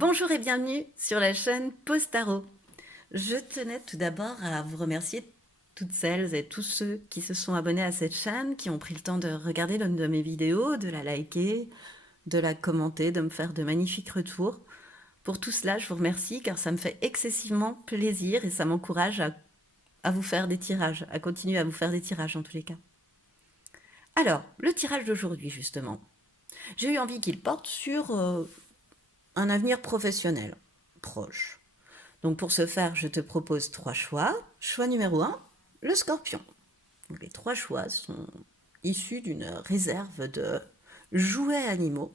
Bonjour et bienvenue sur la chaîne Postaro. Je tenais tout d'abord à vous remercier toutes celles et tous ceux qui se sont abonnés à cette chaîne, qui ont pris le temps de regarder l'une de mes vidéos, de la liker, de la commenter, de me faire de magnifiques retours. Pour tout cela, je vous remercie car ça me fait excessivement plaisir et ça m'encourage à vous faire des tirages, à continuer à vous faire des tirages en tous les cas. Alors, le tirage d'aujourd'hui justement, j'ai eu envie qu'il porte sur un avenir professionnel proche. Donc pour ce faire, je te propose 3 choix. Choix numéro 1, le scorpion. Donc les 3 choix sont issus d'une réserve de jouets animaux.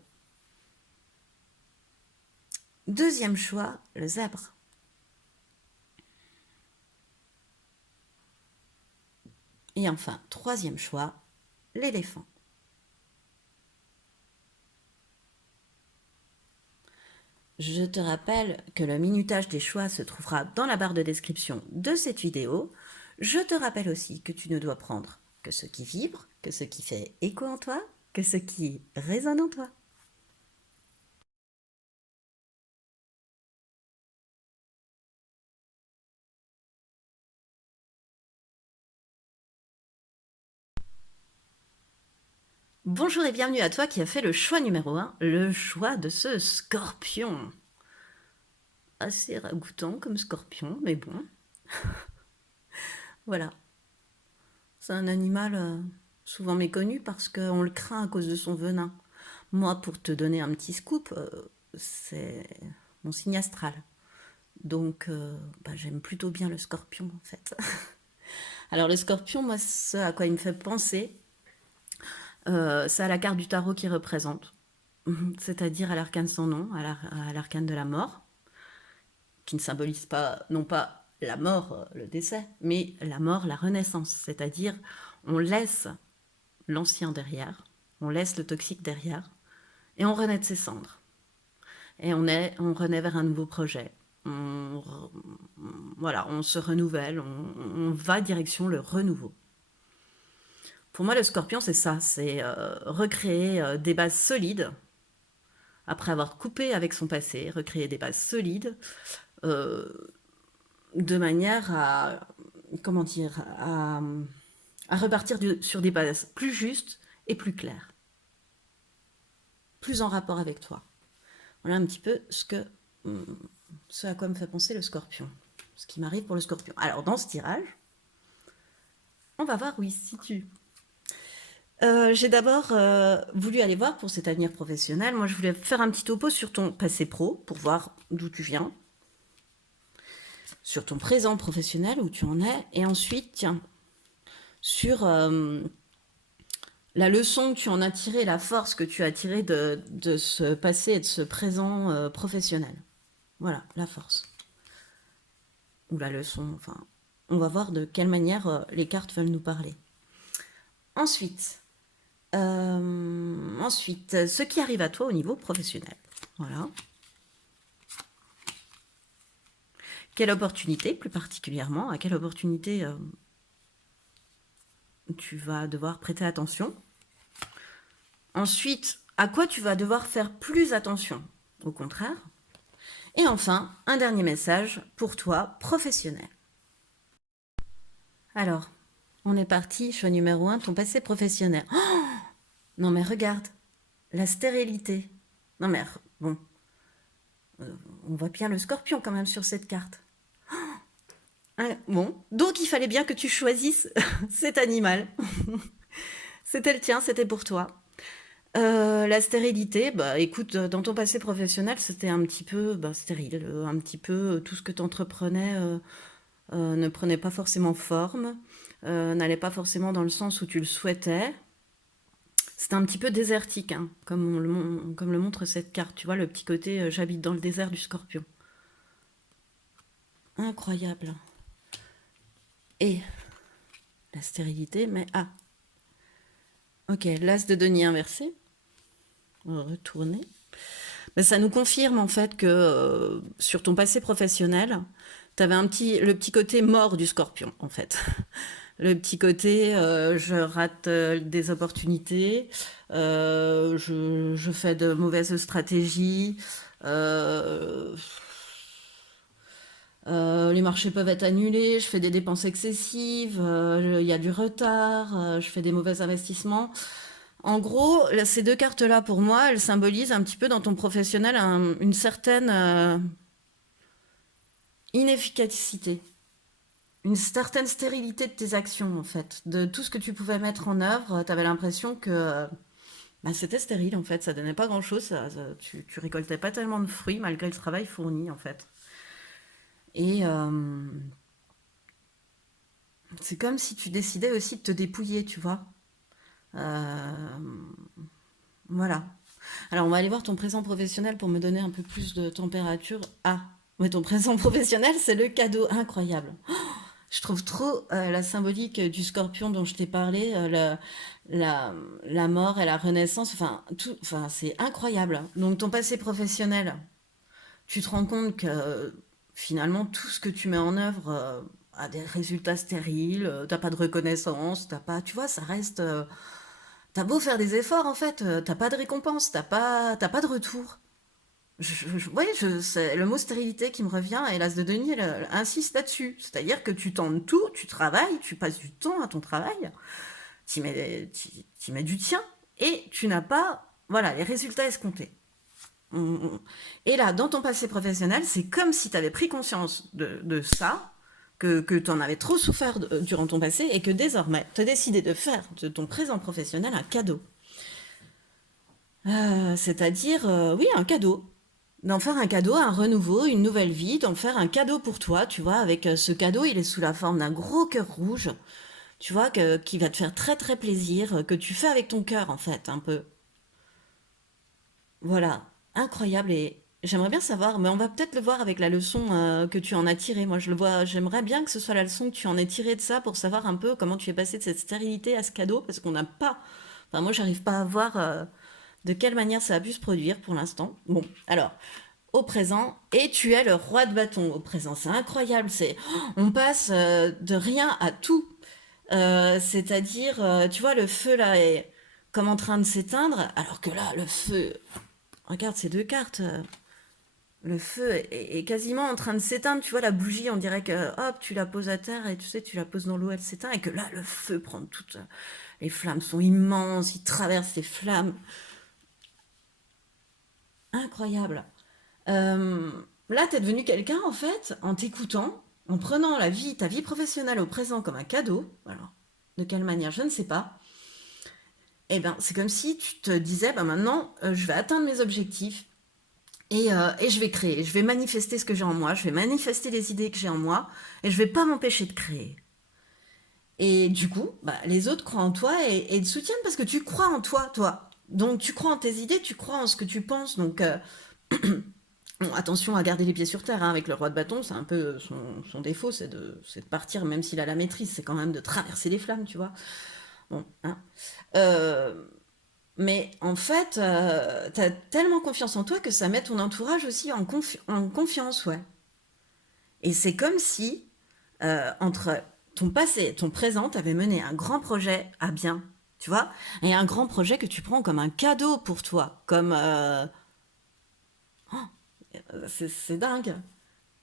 Deuxième choix, le zèbre. Et enfin, troisième choix, l'éléphant. Je te rappelle que le minutage des choix se trouvera dans la barre de description de cette vidéo. Je te rappelle aussi que tu ne dois prendre que ce qui vibre, que ce qui fait écho en toi, que ce qui résonne en toi. Bonjour et bienvenue à toi qui a fait le choix numéro 1, le choix de ce scorpion. Assez ragoûtant comme scorpion, mais bon. Voilà. C'est un animal souvent méconnu parce qu'on le craint à cause de son venin. Moi, pour te donner un petit scoop, c'est mon signe astral. Donc, j'aime plutôt bien le scorpion, en fait. Alors, le scorpion, moi, ce à quoi il me fait penser, c'est à la carte du tarot qui représente. C'est-à-dire à l'arcane sans nom, à l'arcane de la mort, qui ne symbolise pas, non pas la mort, le décès, mais la mort, la renaissance. C'est-à-dire, on laisse l'ancien derrière, on laisse le toxique derrière, et on renaît de ses cendres. Et on renaît vers un nouveau projet. Voilà, on se renouvelle, on va direction le renouveau. Pour moi, le scorpion, c'est ça, c'est recréer des bases solides, après avoir coupé avec son passé, recréer des bases solides, euh, de manière à, comment dire, à repartir sur des bases plus justes et plus claires, plus en rapport avec toi. Voilà un petit peu ce à quoi me fait penser le scorpion, ce qui m'arrive pour le scorpion. Alors dans ce tirage, on va voir où il se situe. J'ai d'abord voulu aller voir pour cet avenir professionnel. Moi, je voulais faire un petit topo sur ton passé pro pour voir d'où tu viens, sur ton présent professionnel, où tu en es, et ensuite, tiens, sur la leçon que tu en as tirée, la force que tu as tirée de ce passé et de ce présent professionnel. Voilà, la force. Ou la leçon, enfin, on va voir de quelle manière les cartes veulent nous parler. Ensuite, ce qui arrive à toi au niveau professionnel. Voilà. Quelle opportunité, plus particulièrement, à quelle opportunité tu vas devoir prêter attention. Ensuite, à quoi tu vas devoir faire plus attention, au contraire. Et enfin, un dernier message pour toi, professionnel. Alors, on est parti, choix numéro 1, ton passé professionnel. Oh, non mais regarde, la stérilité. Non mais, bon, on voit bien le scorpion quand même sur cette carte. Bon, donc il fallait bien que tu choisisses cet animal. C'était le tien, c'était pour toi. La stérilité, bah écoute, dans ton passé professionnel, c'était un petit peu stérile, un petit peu tout ce que tu entreprenais ne prenait pas forcément forme, n'allait pas forcément dans le sens où tu le souhaitais. C'était un petit peu désertique, hein, comme le montre cette carte. Tu vois, le petit côté j'habite dans le désert du scorpion. Incroyable. Et la stérilité, mais ah. Ok, l'as de denier inversé. On va retourner. Mais ça nous confirme en fait que sur ton passé professionnel, tu avais le petit côté mort du scorpion en fait. Le petit côté, je rate des opportunités, je fais de mauvaises stratégies, euh, les marchés peuvent être annulés, je fais des dépenses excessives, il y a du retard, je fais des mauvais investissements. En gros, ces deux cartes-là, pour moi, elles symbolisent un petit peu dans ton professionnel une certaine inefficacité, une certaine stérilité de tes actions, en fait. De tout ce que tu pouvais mettre en œuvre, tu avais l'impression que bah, c'était stérile, en fait. Ça donnait pas grand-chose, tu récoltais pas tellement de fruits malgré le travail fourni, en fait. Et c'est comme si tu décidais aussi de te dépouiller, tu vois. Euh, voilà. Alors, on va aller voir ton présent professionnel pour me donner un peu plus de température. Ah, mais ton présent professionnel, c'est le cadeau incroyable. Je trouve trop la symbolique du scorpion dont je t'ai parlé, la, la mort et la renaissance, enfin, tout, enfin, c'est incroyable. Donc, ton passé professionnel, tu te rends compte que finalement, tout ce que tu mets en œuvre a des résultats stériles, t'as pas de reconnaissance, t'as pas, tu vois, ça reste. T'as beau faire des efforts, en fait, t'as pas de récompense, t'as pas de retour. Ouais, c'est le mot stérilité qui me revient et l'as de Denis elle insiste là-dessus. C'est-à-dire que tu tentes tout, tu travailles, tu passes du temps à ton travail, t'y mets du tien et tu n'as pas, voilà, les résultats escomptés. Et là, dans ton passé professionnel, c'est comme si tu avais pris conscience de ça, que tu en avais trop souffert durant ton passé et que désormais, tu as décidé de faire de ton présent professionnel un cadeau. C'est-à-dire, oui, un cadeau. D'en faire un cadeau, un renouveau, une nouvelle vie, d'en faire un cadeau pour toi, tu vois, avec ce cadeau, il est sous la forme d'un gros cœur rouge, tu vois, qui va te faire très très plaisir, que tu fais avec ton cœur, en fait, un peu. Voilà, incroyable, et j'aimerais bien savoir, mais on va peut-être le voir avec la leçon que tu en as tirée. Moi, je le vois, j'aimerais bien que ce soit la leçon que tu en aies tirée de ça pour savoir un peu comment tu es passé de cette stérilité à ce cadeau, parce qu'on n'a pas, enfin, moi, j'arrive pas à voir de quelle manière ça a pu se produire pour l'instant. Bon, alors, au présent, et tu es le roi de bâton au présent. C'est incroyable, on passe de rien à tout. C'est-à-dire, tu vois, le feu là est comme en train de s'éteindre, alors que là, le feu, regarde ces deux cartes, le feu est quasiment en train de s'éteindre. Tu vois, la bougie, on dirait que hop, tu la poses à terre et tu sais, tu la poses dans l'eau, elle s'éteint, et que là, le feu prend toutes. Les flammes sont immenses, il traverse les flammes. Incroyable. Euh, Là, t'es devenu quelqu'un, en fait, en t'écoutant, en prenant ta vie professionnelle au présent comme un cadeau. Alors, de quelle manière, je ne sais pas. Eh ben, c'est comme si tu te disais, ben maintenant, je vais atteindre mes objectifs et je vais créer, je vais manifester ce que j'ai en moi, je vais manifester les idées que j'ai en moi et je vais pas m'empêcher de créer. Et du coup, bah, les autres croient en toi et te soutiennent parce que tu crois en toi, toi. Donc, tu crois en tes idées, tu crois en ce que tu penses. Donc, bon, attention à garder les pieds sur terre, hein, avec le roi de bâton, c'est un peu son défaut, c'est de partir, même s'il a la maîtrise, c'est quand même de traverser les flammes, tu vois. Bon, hein. Euh, mais en fait, t'as tellement confiance en toi que ça met ton entourage aussi en confiance, ouais. Et c'est comme si, entre ton passé et ton présent, t'avais mené un grand projet à bien, tu vois. Et un grand projet que tu prends comme un cadeau pour toi, comme... c'est dingue.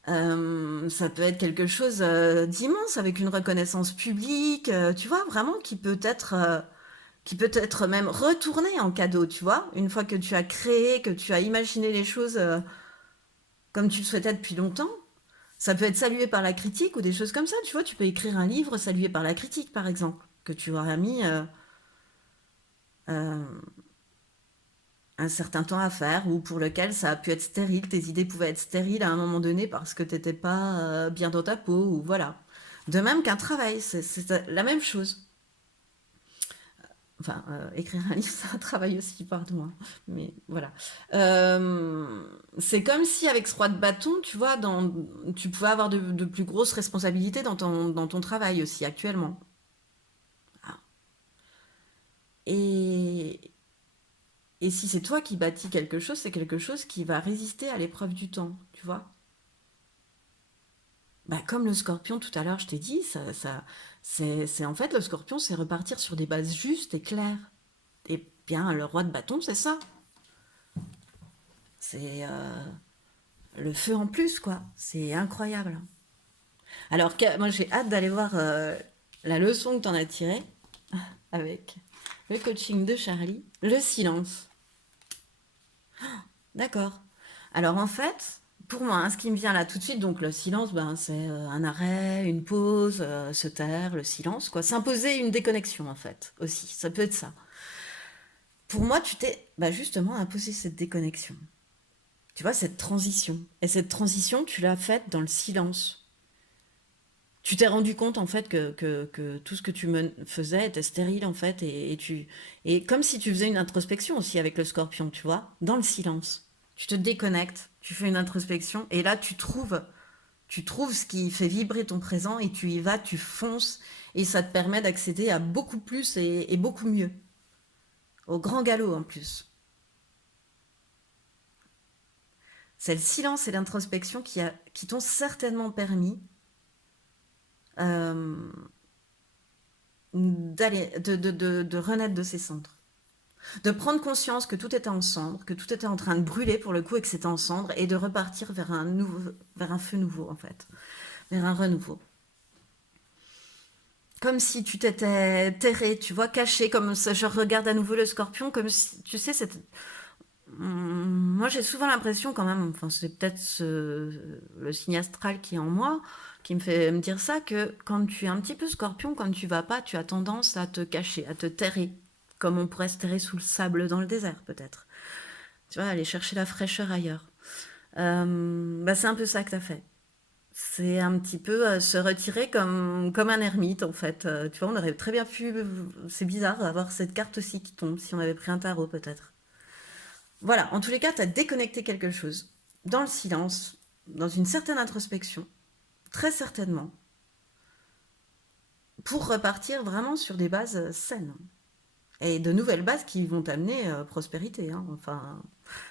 Ça peut être quelque chose d'immense avec une reconnaissance publique, tu vois, vraiment qui peut être même retourné en cadeau, tu vois, une fois que tu as créé, que tu as imaginé les choses comme tu le souhaitais depuis longtemps. Ça peut être salué par la critique ou des choses comme ça, tu vois, tu peux écrire un livre salué par la critique, par exemple, que tu auras mis euh, un certain temps à faire ou pour lequel ça a pu être stérile, tes idées pouvaient être stériles à un moment donné parce que t'étais pas bien dans ta peau ou voilà. De même qu'un travail, c'est la même chose. Enfin, écrire un livre, c'est un travail aussi, pardon, hein. Mais voilà. Euh, c'est comme si avec ce roi de bâton, tu vois, tu pouvais avoir de plus grosses responsabilités dans ton travail aussi actuellement. Ah. Et, et si c'est toi qui bâtis quelque chose, c'est quelque chose qui va résister à l'épreuve du temps, tu vois. Bah, comme le scorpion tout à l'heure, je t'ai dit, c'est en fait le scorpion, c'est repartir sur des bases justes et claires. Et bien, le roi de bâton, c'est ça. C'est le feu en plus, quoi. C'est incroyable. Alors, moi, j'ai hâte d'aller voir la leçon que tu en as tirée avec le coaching de Charlie. Le silence. D'accord. Alors, en fait, pour moi, hein, ce qui me vient là tout de suite, donc le silence, ben, c'est un arrêt, une pause, se taire, le silence, quoi. S'imposer une déconnexion, en fait, aussi. Ça peut être ça. Pour moi, tu t'es bah, justement imposé cette déconnexion. Tu vois, cette transition. Et cette transition, tu l'as faite dans le silence. Tu t'es rendu compte en fait que tout ce que faisais était stérile en fait et comme si tu faisais une introspection aussi avec le scorpion, tu vois, dans le silence. Tu te déconnectes, tu fais une introspection et là tu trouves ce qui fait vibrer ton présent et tu y vas, tu fonces et ça te permet d'accéder à beaucoup plus et beaucoup mieux, au grand galop en plus. C'est le silence et l'introspection qui t'ont certainement permis euh, de renaître de ces cendres. De prendre conscience que tout était en cendres, que tout était en train de brûler pour le coup et que c'était en cendres et de repartir vers un feu nouveau en fait, vers un renouveau. Comme si tu t'étais terré, tu vois, caché, comme ça, je regarde à nouveau le scorpion, comme si, tu sais, moi j'ai souvent l'impression quand même, enfin c'est peut-être le signe astral qui est en moi, qui me fait me dire ça, que quand tu es un petit peu scorpion, quand tu vas pas, tu as tendance à te cacher, à te terrer, comme on pourrait se terrer sous le sable dans le désert peut-être. Tu vois, aller chercher la fraîcheur ailleurs. Bah, c'est un peu ça que tu as fait. C'est un petit peu se retirer comme un ermite en fait. Tu vois, on aurait très bien pu, c'est bizarre d'avoir cette carte aussi qui tombe, si on avait pris un tarot peut-être. Voilà, en tous les cas, tu as déconnecté quelque chose dans le silence, dans une certaine introspection, très certainement, pour repartir vraiment sur des bases saines. Et de nouvelles bases qui vont t'amener prospérité. Hein. Enfin,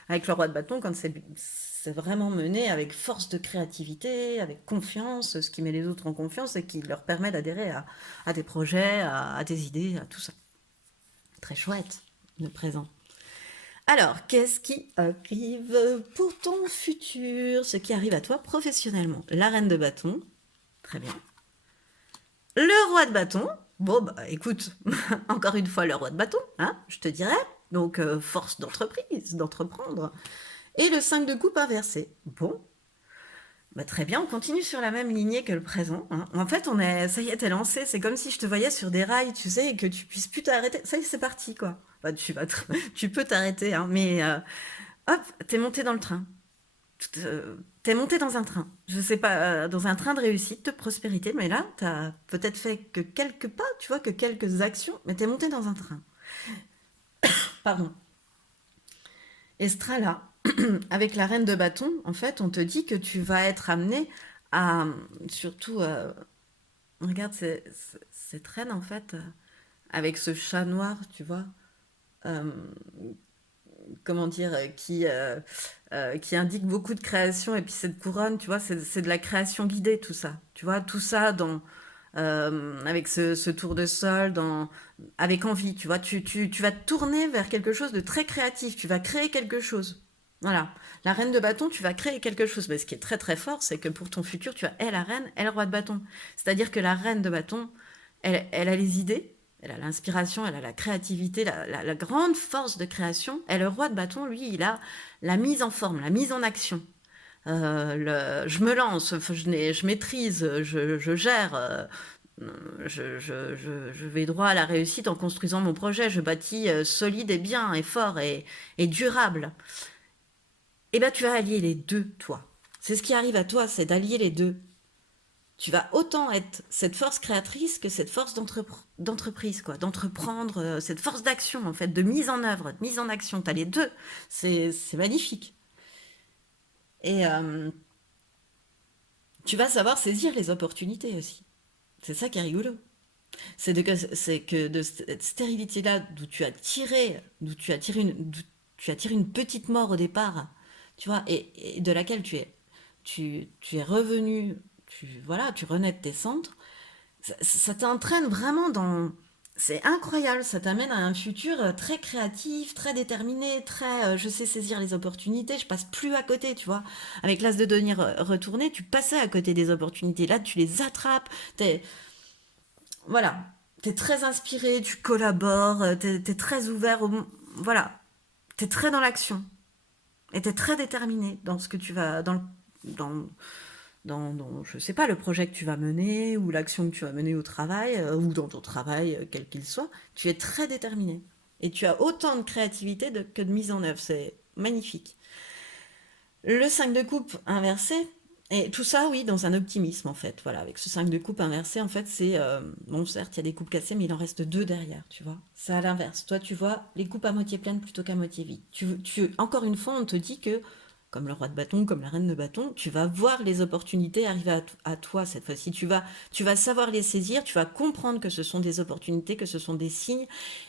avec le roi de bâton, quand c'est vraiment mené avec force de créativité, avec confiance, ce qui met les autres en confiance et qui leur permet d'adhérer à des projets, à des idées, à tout ça. Très chouette, le présent. Alors, qu'est-ce qui arrive pour ton futur? Ce qui arrive à toi professionnellement. La reine de bâton, très bien. Le roi de bâton, bon bah écoute, encore une fois le roi de bâton, hein, je te dirais. Donc force d'entreprise, d'entreprendre. Et le 5 de coupe inversé. Bon, bah très bien, on continue sur la même lignée que le présent. Hein. En fait, ça y est, t'es lancé. C'est comme si je te voyais sur des rails, tu sais, et que tu puisses plus t'arrêter. Ça y est, c'est parti, quoi. Bah, tu peux t'arrêter, hein, mais hop, t'es monté dans le train. T'es monté dans un train. Je sais pas, dans un train de réussite, de prospérité, mais là, t'as peut-être fait que quelques pas, tu vois, que quelques actions, mais t'es monté dans un train. Pardon. Estrala, avec la reine de bâton, en fait, on te dit que tu vas être amené à, surtout, regarde cette reine, en fait, avec ce chat noir, tu vois, euh, comment dire, qui indique beaucoup de création, et puis cette couronne, tu vois, c'est de la création guidée, tout ça. Tu vois, tout ça avec ce tour de sol, avec envie, tu vois, tu vas te tourner vers quelque chose de très créatif, tu vas créer quelque chose. Voilà. La reine de bâton, tu vas créer quelque chose. Mais ce qui est très très fort, c'est que pour ton futur, tu as elle la reine, elle le roi de bâton. C'est-à-dire que la reine de bâton, elle a les idées, elle a l'inspiration, elle a la créativité, la grande force de création. Et le roi de bâton, lui, il a la mise en forme, la mise en action. Je me lance, je maîtrise, je gère, je vais droit à la réussite en construisant mon projet. Je bâtis solide et bien et fort et durable. Et bien, tu vas allier les deux, toi. C'est ce qui arrive à toi, c'est d'allier les deux. Tu vas autant être cette force créatrice que cette force d'entreprise, quoi, d'entreprendre, cette force d'action, en fait, de mise en œuvre, de mise en action. Tu as les deux. C'est magnifique. Et tu vas savoir saisir les opportunités aussi. C'est ça qui est rigolo. C'est que de cette stérilité-là, d'où tu as tiré une petite mort au départ, tu vois, et de laquelle tu es revenu, voilà, tu renais de tes centres. Ça t'entraîne vraiment dans... C'est incroyable, ça t'amène à un futur très créatif, très déterminé, très je sais saisir les opportunités, je passe plus à côté, tu vois. Avec l'as de devenir retourné, tu passais à côté des opportunités. Là, tu les attrapes, t'es, voilà, t'es très inspiré, tu collabores, t'es très ouvert voilà, t'es très dans l'action et t'es très déterminé dans ce que tu vas, dans, je sais pas, le projet que tu vas mener ou l'action que tu vas mener au travail ou dans ton travail, quel qu'il soit, tu es très déterminé. Et tu as autant de créativité que de mise en œuvre. C'est magnifique. Le 5 de coupe inversé, et tout ça, oui, dans un optimisme, en fait. Voilà, avec ce 5 de coupe inversé, en fait, c'est... bon, certes, il y a des coupes cassées, mais il en reste deux derrière, tu vois. C'est à l'inverse. Toi, tu vois les coupes à moitié pleines plutôt qu'à moitié vides. Encore une fois, on te dit que, comme le roi de bâton, comme la reine de bâton, tu vas voir les opportunités arriver à toi cette fois-ci. Tu vas savoir les saisir, tu vas comprendre que ce sont des opportunités, que ce sont des signes,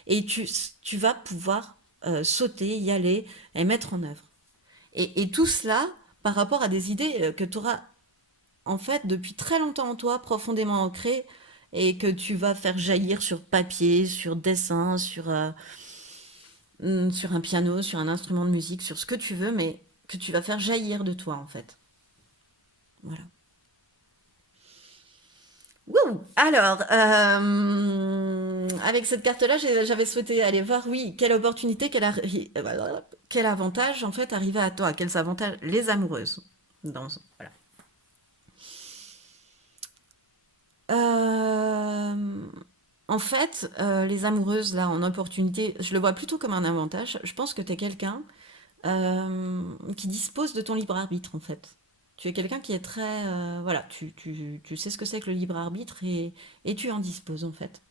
et tu vas pouvoir sauter, y aller et mettre en œuvre. Et tout cela par rapport à des idées que tu auras en fait depuis très longtemps en toi, profondément ancrées, et que tu vas faire jaillir sur papier, sur dessin, sur un piano, sur un instrument de musique, sur ce que tu veux, mais que tu vas faire jaillir de toi en fait. Voilà. Wouh. Alors, avec cette carte-là, j'avais souhaité aller voir, oui, quelle opportunité, quel avantage en fait arrivait à toi, quels avantages les amoureuses. Voilà. Euh, En fait, les amoureuses, là, en opportunité, je le vois plutôt comme un avantage. Je pense que tu es quelqu'un qui dispose de ton libre arbitre, en fait. Tu es quelqu'un qui est très... voilà, tu sais ce que c'est que le libre arbitre et tu en disposes, en fait.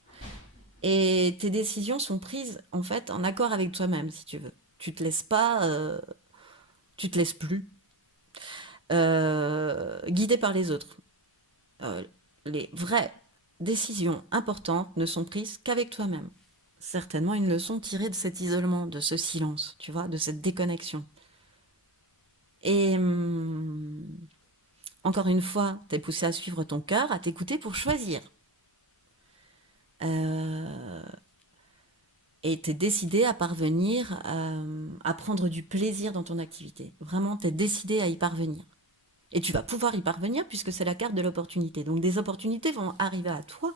Et tes décisions sont prises, en fait, en accord avec toi-même, si tu veux. Tu te laisses pas... tu te laisses plus guider par les autres. Euh, les vraies décisions importantes ne sont prises qu'avec toi-même. Certainement une leçon tirée de cet isolement, de ce silence, tu vois, de cette déconnexion. Et encore une fois, t'es poussé à suivre ton cœur, à t'écouter pour choisir. Euh, et t'es décidé à parvenir à prendre du plaisir dans ton activité. Vraiment, t'es décidé à y parvenir. Et tu vas pouvoir y parvenir puisque c'est la carte de l'opportunité. Donc des opportunités vont arriver à toi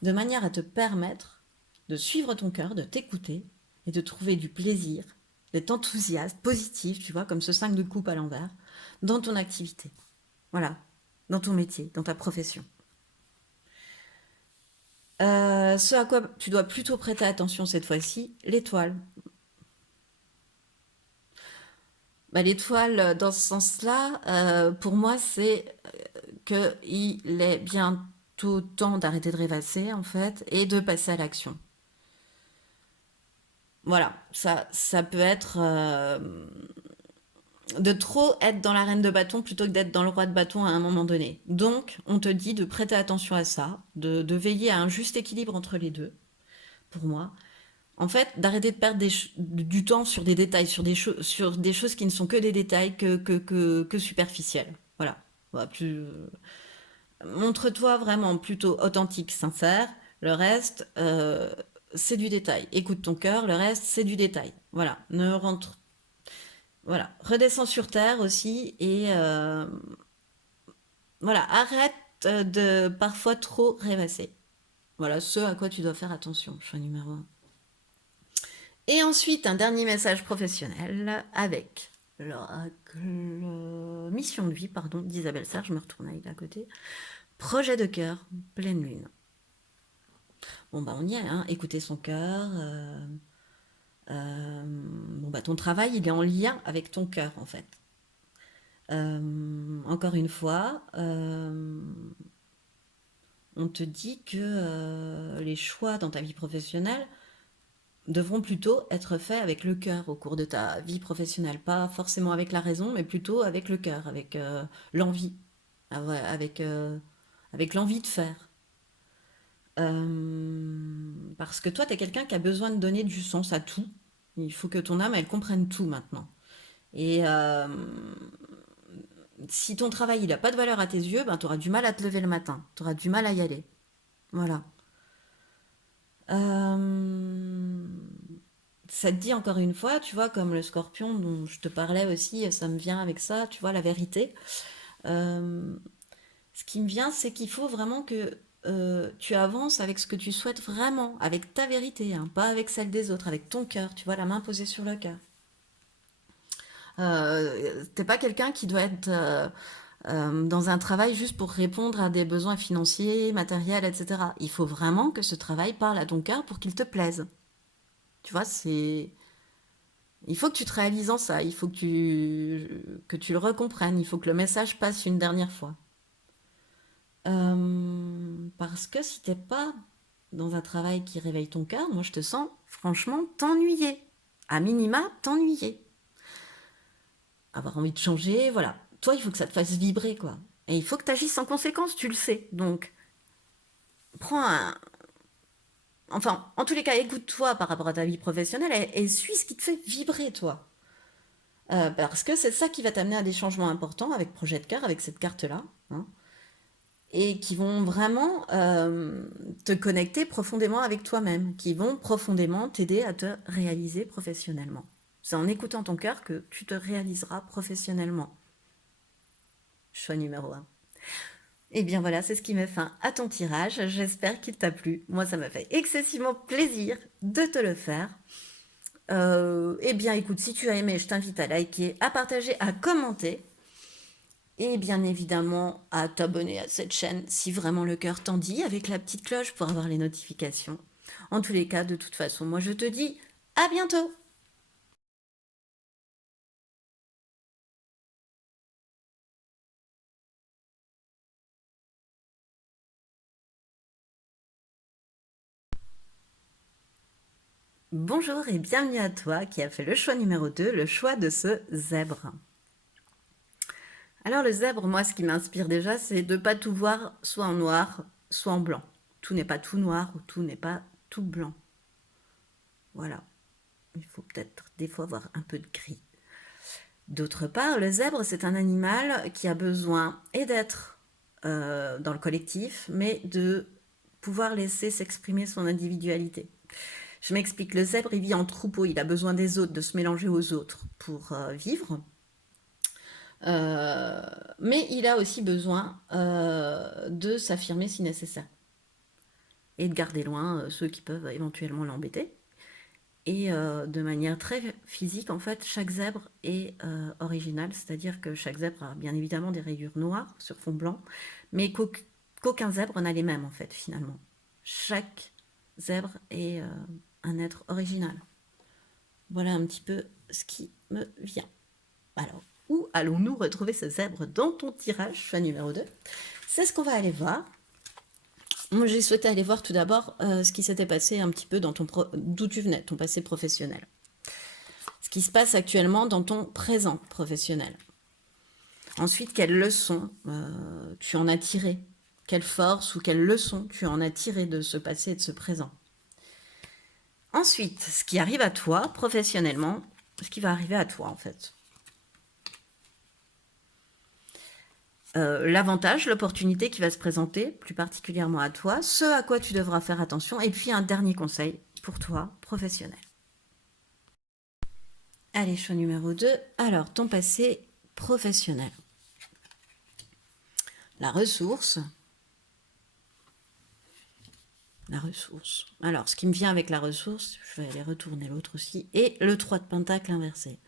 de manière à te permettre de suivre ton cœur, de t'écouter et de trouver du plaisir, d'être enthousiaste, positif, tu vois, comme ce 5 de coupe à l'envers, dans ton activité. Voilà, dans ton métier, dans ta profession. Ce à quoi tu dois plutôt prêter attention cette fois-ci, l'étoile. Bah, l'étoile, dans ce sens-là, pour moi, c'est qu'il est bientôt temps d'arrêter de rêvasser, en fait, et de passer à l'action. Voilà, ça peut être de trop être dans la reine de bâton plutôt que d'être dans le roi de bâton à un moment donné. Donc, on te dit de prêter attention à ça, de veiller à un juste équilibre entre les deux, pour moi. En fait, d'arrêter de perdre du temps sur des détails, sur des choses qui ne sont que des détails, que superficiels. Voilà. Voilà, montre-toi vraiment plutôt authentique, sincère. Le reste, c'est du détail. Écoute ton cœur, le reste, c'est du détail. Voilà. Ne rentre. Voilà. Redescends sur terre aussi et voilà. Arrête de parfois trop rêvasser. Voilà ce à quoi tu dois faire attention, choix numéro un. Et ensuite, un dernier message professionnel avec l'oracle mission de vie, pardon, d'Isabelle Serre. Je me retourne avec à côté. Projet de cœur, pleine lune. Bon, bah, on y est, hein. Écouter son cœur. Bon, bah, ton travail, il est en lien avec ton cœur, en fait. Encore une fois, on te dit que les choix dans ta vie professionnelle devront plutôt être faits avec le cœur au cours de ta vie professionnelle. Pas forcément avec la raison, mais plutôt avec le cœur, avec l'envie, avec l'envie de faire. Parce que toi, tu es quelqu'un qui a besoin de donner du sens à tout. Il faut que ton âme, elle comprenne tout maintenant. Et si ton travail il n'a pas de valeur à tes yeux, ben, tu auras du mal à te lever le matin, tu auras du mal à y aller. Voilà. Euh, Ça te dit encore une fois, tu vois, comme le scorpion dont je te parlais aussi, ça me vient avec ça, tu vois, la vérité. Euh, Ce qui me vient, c'est qu'il faut vraiment que tu avances avec ce que tu souhaites vraiment, avec ta vérité, hein, pas avec celle des autres, avec ton cœur, tu vois, la main posée sur le cœur. T'es pas quelqu'un qui doit être dans un travail juste pour répondre à des besoins financiers, matériels, etc. Il faut vraiment que ce travail parle à ton cœur pour qu'il te plaise. Tu vois, c'est... Il faut que tu te réalises en ça, il faut que tu le recomprennes, il faut que le message passe une dernière fois. Parce que si t'es pas dans un travail qui réveille ton cœur, moi je te sens franchement t'ennuyer. À minima, t'ennuyer. Avoir envie de changer, voilà. Toi, il faut que ça te fasse vibrer, quoi. Et il faut que tu agisses en conséquence, tu le sais. Donc, prends un... Enfin, en tous les cas, écoute-toi par rapport à ta vie professionnelle et suis ce qui te fait vibrer, toi. Parce que c'est ça qui va t'amener à des changements importants avec Projet de Cœur, avec cette carte-là. Hein, et qui vont vraiment te connecter profondément avec toi-même, qui vont profondément t'aider à te réaliser professionnellement. C'est en écoutant ton cœur que tu te réaliseras professionnellement. Choix numéro un. Et bien voilà, c'est ce qui met fin à ton tirage. J'espère qu'il t'a plu. Moi, ça m'a fait excessivement plaisir de te le faire. Eh bien, écoute, si tu as aimé, je t'invite à liker, à partager, à commenter. Et bien évidemment, à t'abonner à cette chaîne si vraiment le cœur t'en dit, avec la petite cloche pour avoir les notifications. En tous les cas, de toute façon, moi je te dis à bientôt! Bonjour et bienvenue à toi qui a fait le choix numéro 2, le choix de ce zèbre. Alors le zèbre, moi ce qui m'inspire déjà, c'est de ne pas tout voir soit en noir, soit en blanc. Tout n'est pas tout noir ou tout n'est pas tout blanc. Voilà. Il faut peut-être des fois voir un peu de gris. D'autre part, le zèbre, c'est un animal qui a besoin et d'être dans le collectif, mais de pouvoir laisser s'exprimer son individualité. Je m'explique, le zèbre, il vit en troupeau, il a besoin des autres, de se mélanger aux autres pour vivre. Euh, mais il a aussi besoin de s'affirmer si nécessaire et de garder loin ceux qui peuvent éventuellement l'embêter. Et de manière très physique, en fait, chaque zèbre est original, c'est-à-dire que chaque zèbre a bien évidemment des rayures noires sur fond blanc, mais qu'aucun zèbre n'a les mêmes, en fait, finalement. Chaque zèbre est un être original. Voilà un petit peu ce qui me vient. Alors, où allons-nous retrouver ce zèbre dans ton tirage, choix numéro 2? C'est ce qu'on va aller voir. Moi, j'ai souhaité aller voir tout d'abord ce qui s'était passé un petit peu dans d'où tu venais, ton passé professionnel. Ce qui se passe actuellement dans ton présent professionnel. Ensuite, quelles leçons tu en as tirées? Quelle force ou quelles leçons tu en as tirées de ce passé et de ce présent? Ensuite, ce qui arrive à toi professionnellement, ce qui va arriver à toi en fait. L'avantage, l'opportunité qui va se présenter, plus particulièrement à toi, ce à quoi tu devras faire attention, et puis un dernier conseil pour toi, professionnel. Allez, choix numéro 2. Alors, ton passé professionnel. La ressource. La ressource. Alors, ce qui me vient avec la ressource, je vais aller retourner l'autre aussi, et le 3 de pentacle inversé.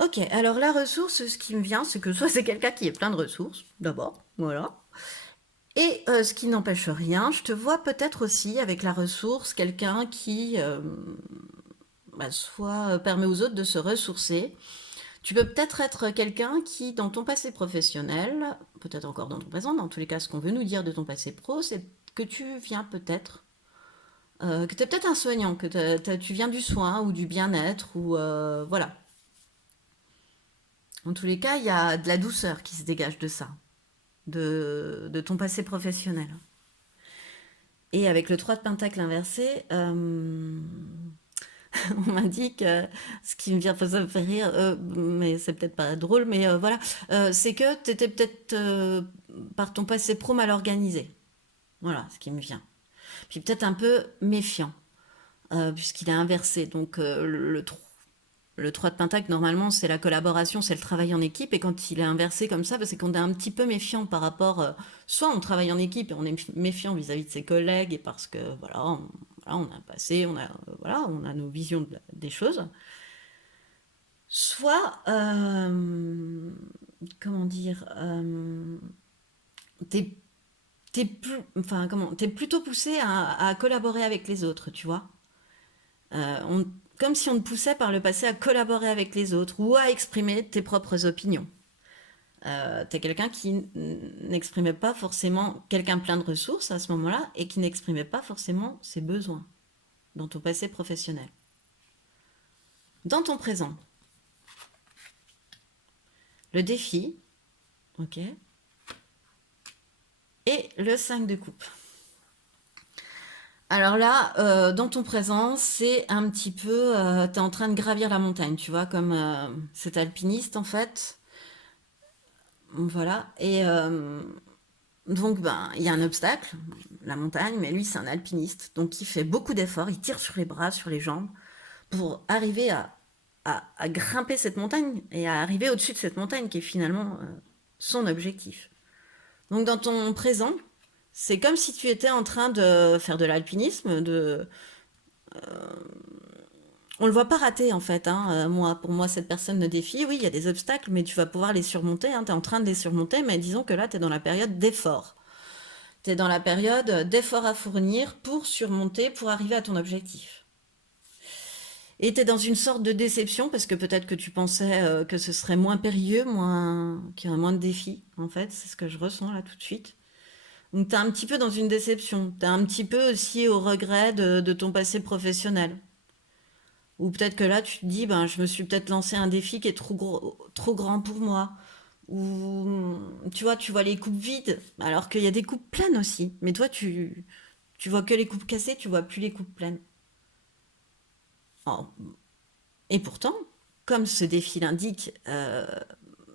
Ok, alors la ressource, ce qui me vient, c'est que soit c'est quelqu'un qui est plein de ressources, d'abord, voilà. Et ce qui n'empêche rien, je te vois peut-être aussi avec la ressource quelqu'un qui soit permet aux autres de se ressourcer. Tu peux peut-être être quelqu'un qui, dans ton passé professionnel, peut-être encore dans ton présent, dans tous les cas, ce qu'on veut nous dire de ton passé pro, c'est que tu viens peut-être, que tu es peut-être un soignant, que tu viens du soin ou du bien-être, ou voilà. En tous les cas, il y a de la douceur qui se dégage de ça, de ton passé professionnel. Et avec le 3 de pentacle inversé, On m'a dit que ce qui me vient, enfin, ça me fait rire, mais c'est peut-être pas drôle, mais voilà, c'est que tu étais peut-être par ton passé pro mal organisé. Voilà ce qui me vient. Puis peut-être un peu méfiant, puisqu'il est inversé. Donc le 3 de Pentacle, normalement, c'est la collaboration, c'est le travail en équipe. Et quand il est inversé comme ça, bah, c'est qu'on est un petit peu méfiant par rapport. Soit on travaille en équipe et on est méfiant vis-à-vis de ses collègues, et parce que voilà, on a un passé, voilà, on a nos visions des choses. Soit, comment dire, t'es, enfin, t'es plutôt poussé à collaborer avec les autres, tu vois. Comme si on te poussait par le passé à collaborer avec les autres ou à exprimer tes propres opinions. T'es quelqu'un qui n'exprimait pas forcément, quelqu'un plein de ressources à ce moment-là, et qui n'exprimait pas forcément ses besoins dans ton passé professionnel. Dans ton présent, le défi, ok, et le 5 de coupe. Alors là, dans ton présent, c'est un petit peu, t'es en train de gravir la montagne, tu vois, comme cet alpiniste en fait. Voilà. Et donc, ben, il y a un obstacle, la montagne, mais lui, c'est un alpiniste. Donc, il fait beaucoup d'efforts, il tire sur les bras, sur les jambes, pour arriver à grimper cette montagne et à arriver au-dessus de cette montagne qui est finalement son objectif. Donc, dans ton présent, c'est comme si tu étais en train de faire de l'alpinisme, on le voit pas rater en fait. Hein. Moi, pour moi, cette personne de défi, oui, il y a des obstacles, mais tu vas pouvoir les surmonter. Hein. Tu es en train de les surmonter, mais disons que là, tu es dans la période d'effort. Tu es dans la période d'effort à fournir pour surmonter, pour arriver à ton objectif. Et tu es dans une sorte de déception parce que peut-être que tu pensais que ce serait moins périlleux, qu'il y aurait moins de défis. En fait, c'est ce que je ressens là tout de suite. Donc tu es un petit peu dans une déception. Tu es un petit peu aussi au regret de ton passé professionnel. Ou peut-être que là, tu te dis, ben, je me suis peut-être lancé un défi qui est trop gros, trop grand pour moi. Ou tu vois les coupes vides, alors qu'il y a des coupes pleines aussi. Mais toi, tu vois que les coupes cassées, tu vois plus les coupes pleines. Oh. Et pourtant, comme ce défi l'indique,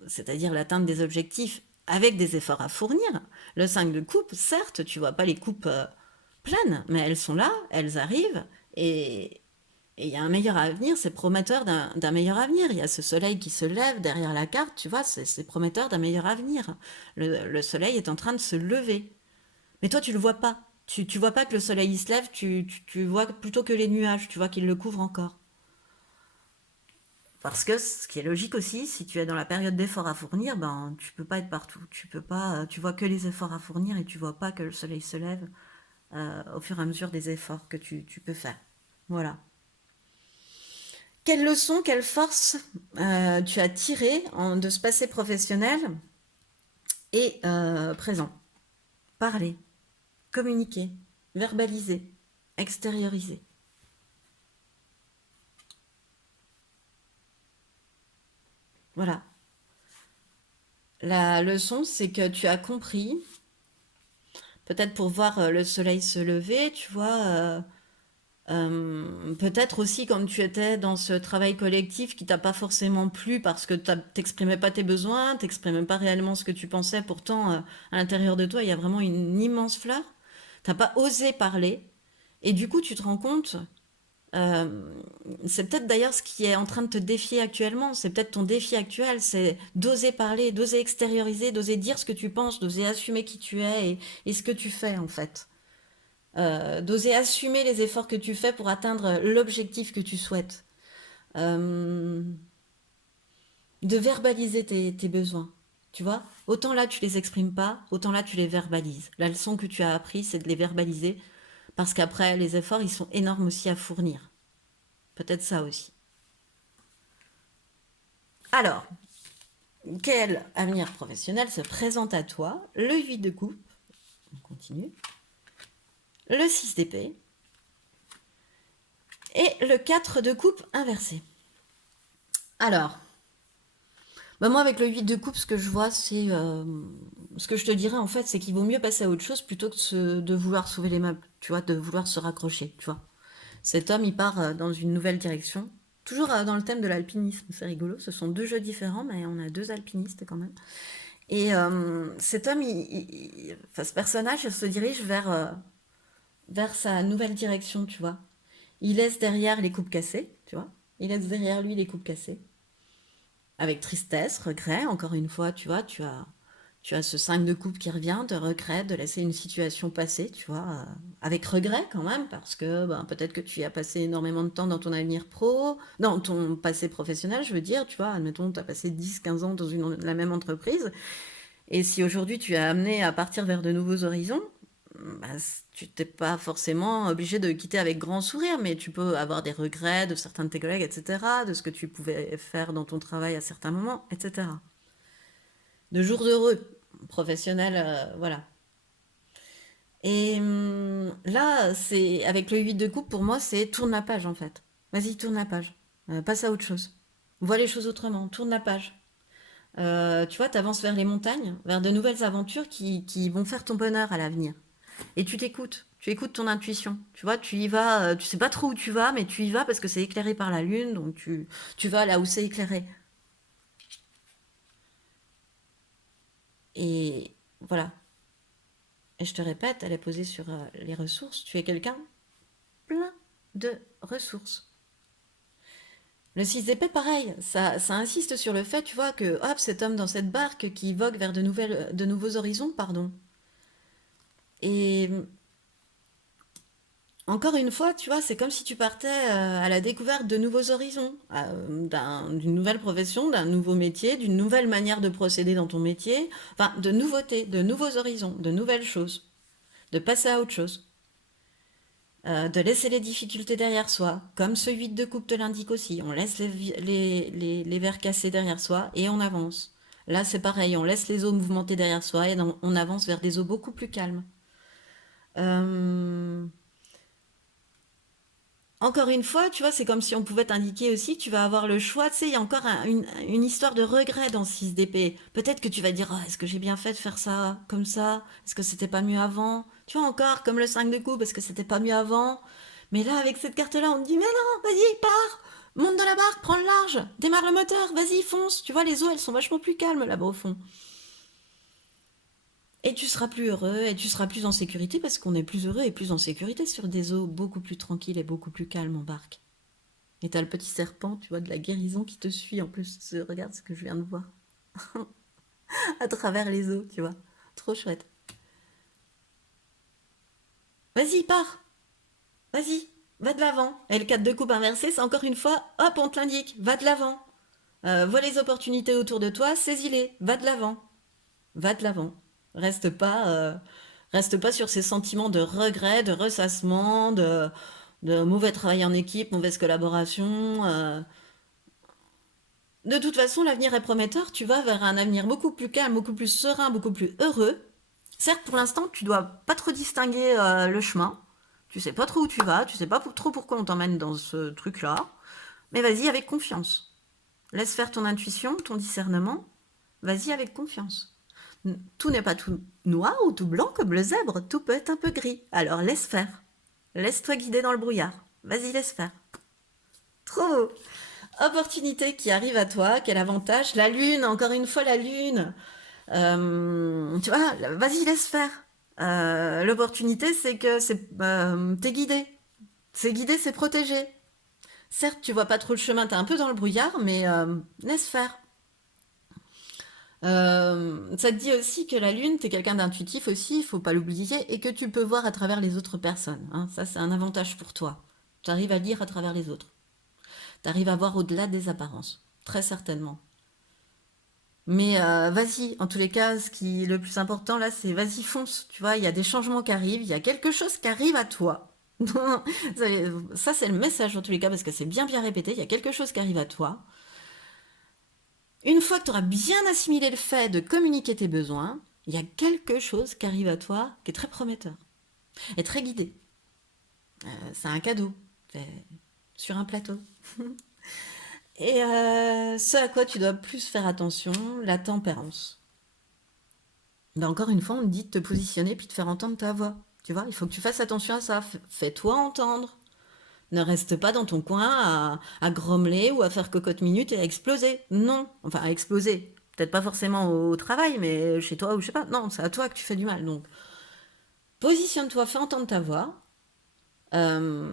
c'est-à-dire l'atteinte des objectifs avec des efforts à fournir, le 5 de coupe, certes, tu vois pas les coupes pleines, mais elles sont là, elles arrivent, et il y a un meilleur avenir, c'est prometteur d'un meilleur avenir. Il y a ce soleil qui se lève derrière la carte, tu vois, c'est prometteur d'un meilleur avenir. Le soleil est en train de se lever. Mais toi, tu le vois pas. Tu vois pas que le soleil il se lève, tu vois plutôt que les nuages, tu vois qu'il le couvre encore. Parce que ce qui est logique aussi, si tu es dans la période d'efforts à fournir, ben tu peux pas être partout. Tu peux pas, tu vois que les efforts à fournir et tu vois pas que le soleil se lève au fur et à mesure des efforts que tu peux faire. Voilà. Quelle leçon, quelle force tu as tiré de ce passé professionnel et présent? Parler, communiquer, verbaliser, extérioriser. Voilà. La leçon, c'est que tu as compris, peut-être pour voir le soleil se lever, tu vois, peut-être aussi comme tu étais dans ce travail collectif qui t'a pas forcément plu parce que t'exprimais pas tes besoins, t'exprimais pas réellement ce que tu pensais, pourtant à l'intérieur de toi il y a vraiment une immense fleur. T'as pas osé parler et du coup tu te rends compte, euh, c'est peut-être d'ailleurs ce qui est en train de te défier actuellement, c'est peut-être ton défi actuel, c'est d'oser parler, d'oser extérioriser, d'oser dire ce que tu penses, d'oser assumer qui tu es et ce que tu fais en fait. D'oser assumer les efforts que tu fais pour atteindre l'objectif que tu souhaites, euh, de verbaliser tes besoins. Tu vois, autant là tu les exprimes pas, autant là tu les verbalises. La leçon que tu as appris, c'est de les verbaliser, parce qu'après les efforts, ils sont énormes aussi à fournir. Peut-être ça aussi. Alors, quel avenir professionnel se présente à toi? Le 8 de coupe, on continue. Le 6 d'épée et le 4 de coupe inversé. Alors, bah moi, avec le 8 de coupe, ce que je vois, c'est. Ce que je te dirais, en fait, c'est qu'il vaut mieux passer à autre chose plutôt que de vouloir sauver les meubles, tu vois, de vouloir se raccrocher, tu vois. Cet homme, il part dans une nouvelle direction. Toujours dans le thème de l'alpinisme, c'est rigolo. Ce sont deux jeux différents, mais on a deux alpinistes quand même. Et cet homme, enfin, ce personnage, il se dirige vers sa nouvelle direction, tu vois. Il laisse derrière les coupes cassées, tu vois. Il laisse derrière lui les coupes cassées. Avec tristesse, regret, encore une fois, tu vois, tu as ce 5 de coupe qui revient, de regret, de laisser une situation passer, tu vois, avec regret quand même, parce que ben, peut-être que tu y as passé énormément de temps dans ton avenir pro, dans ton passé professionnel, je veux dire, tu vois, admettons, tu as passé 10, 15 ans dans la même entreprise, et si aujourd'hui tu es amené à partir vers de nouveaux horizons, bah, tu t'es pas forcément obligé de quitter avec grand sourire, mais tu peux avoir des regrets de certains de tes collègues, etc., de ce que tu pouvais faire dans ton travail à certains moments, etc. De jours heureux, professionnels, voilà. Et là, c'est avec le 8 de coupe, pour moi, c'est tourne la page en fait. Vas-y, tourne la page. Passe à autre chose. Vois les choses autrement. Tourne la page. Tu vois, tu avances vers les montagnes, vers de nouvelles aventures qui vont faire ton bonheur à l'avenir. Et tu t'écoutes. Tu écoutes ton intuition. Tu vois, tu y vas. Tu sais pas trop où tu vas, mais tu y vas parce que c'est éclairé par la lune. Donc tu vas là où c'est éclairé. Et voilà. Et je te répète, elle est posée sur les ressources. Tu es quelqu'un plein de ressources. Le 6 d'épée, pareil, ça insiste sur le fait, tu vois, que hop, cet homme dans cette barque qui vogue vers de nouveaux horizons, pardon. Et encore une fois, tu vois, c'est comme si tu partais à la découverte de nouveaux horizons, d'une nouvelle profession, d'un nouveau métier, d'une nouvelle manière de procéder dans ton métier, enfin, de nouveautés, de nouveaux horizons, de nouvelles choses, de passer à autre chose. De laisser les difficultés derrière soi, comme ce 8 de coupe te l'indique aussi. On laisse les verres cassés derrière soi et on avance. Là, c'est pareil, on laisse les eaux mouvementer derrière soi et on avance vers des eaux beaucoup plus calmes. Euh, Encore une fois, tu vois, c'est comme si on pouvait t'indiquer aussi que tu vas avoir le choix. Tu sais, il y a encore une histoire de regret dans 6 d'épée. Peut-être que tu vas dire, ah, est-ce que j'ai bien fait de faire ça comme ça? Est-ce que c'était pas mieux avant? Tu vois, encore comme le 5 de coupe, est-ce que c'était pas mieux avant? Mais là, avec cette carte-là, on te dit, mais non, vas-y, pars! Monte dans la barque, prends le large, démarre le moteur, vas-y, fonce. Tu vois, les eaux, elles sont vachement plus calmes là-bas au fond. Et tu seras plus heureux, et tu seras plus en sécurité parce qu'on est plus heureux et plus en sécurité sur des eaux beaucoup plus tranquilles et beaucoup plus calmes en barque. Et t'as le petit serpent, tu vois, de la guérison qui te suit en plus. Regarde ce que je viens de voir. À travers les eaux, tu vois. Trop chouette. Vas-y, pars. Vas-y. Va de l'avant. Et le 4 de coupe inversé, c'est encore une fois, hop, on te l'indique. Va de l'avant. Vois les opportunités autour de toi, saisis-les. Va de l'avant. Va de l'avant. Reste pas sur ces sentiments de regret, de ressassement, de mauvais travail en équipe, mauvaise collaboration. De toute façon, l'avenir est prometteur. Tu vas vers un avenir beaucoup plus calme, beaucoup plus serein, beaucoup plus heureux. Certes, pour l'instant, tu dois pas trop distinguer le chemin. Tu sais pas trop où tu vas. Tu sais pas trop pourquoi on t'emmène dans ce truc-là. Mais vas-y avec confiance. Laisse faire ton intuition, ton discernement. Vas-y avec confiance. Tout n'est pas tout noir ou tout blanc comme le zèbre. Tout peut être un peu gris. Alors laisse faire. Laisse-toi guider dans le brouillard. Vas-y, laisse faire. Trop beau. Opportunité qui arrive à toi, quel avantage? La lune, encore une fois la lune. Tu vois, vas-y, laisse faire. L'opportunité, c'est que t'es guidé. C'est guidé, c'est protégé. Certes, tu vois pas trop le chemin, t'es un peu dans le brouillard, mais laisse faire. Ça te dit aussi que la lune, t'es quelqu'un d'intuitif aussi, il faut pas l'oublier, et que tu peux voir à travers les autres personnes, hein. Ça, c'est un avantage pour toi. Tu arrives à lire à travers les autres. Tu arrives à voir au-delà des apparences. Très certainement. Mais vas-y, en tous les cas, le plus important là, c'est vas-y, fonce. Tu vois, il y a des changements qui arrivent, il y a quelque chose qui arrive à toi. Ça, c'est le message en tous les cas, parce que c'est bien bien répété, il y a quelque chose qui arrive à toi. Une fois que tu auras bien assimilé le fait de communiquer tes besoins, il y a quelque chose qui arrive à toi qui est très prometteur et très guidé. C'est un cadeau, c'est sur un plateau. Et ce à quoi tu dois plus faire attention, la tempérance. Ben encore une fois, on te dit de te positionner puis de faire entendre ta voix. Tu vois, il faut que tu fasses attention à ça. Fais-toi entendre. Ne reste pas dans ton coin à grommeler ou à faire cocotte minute et à exploser. Non, enfin à exploser. Peut-être pas forcément au travail, mais chez toi ou je sais pas. Non, c'est à toi que tu fais du mal. Donc, positionne-toi, fais entendre ta voix. Euh,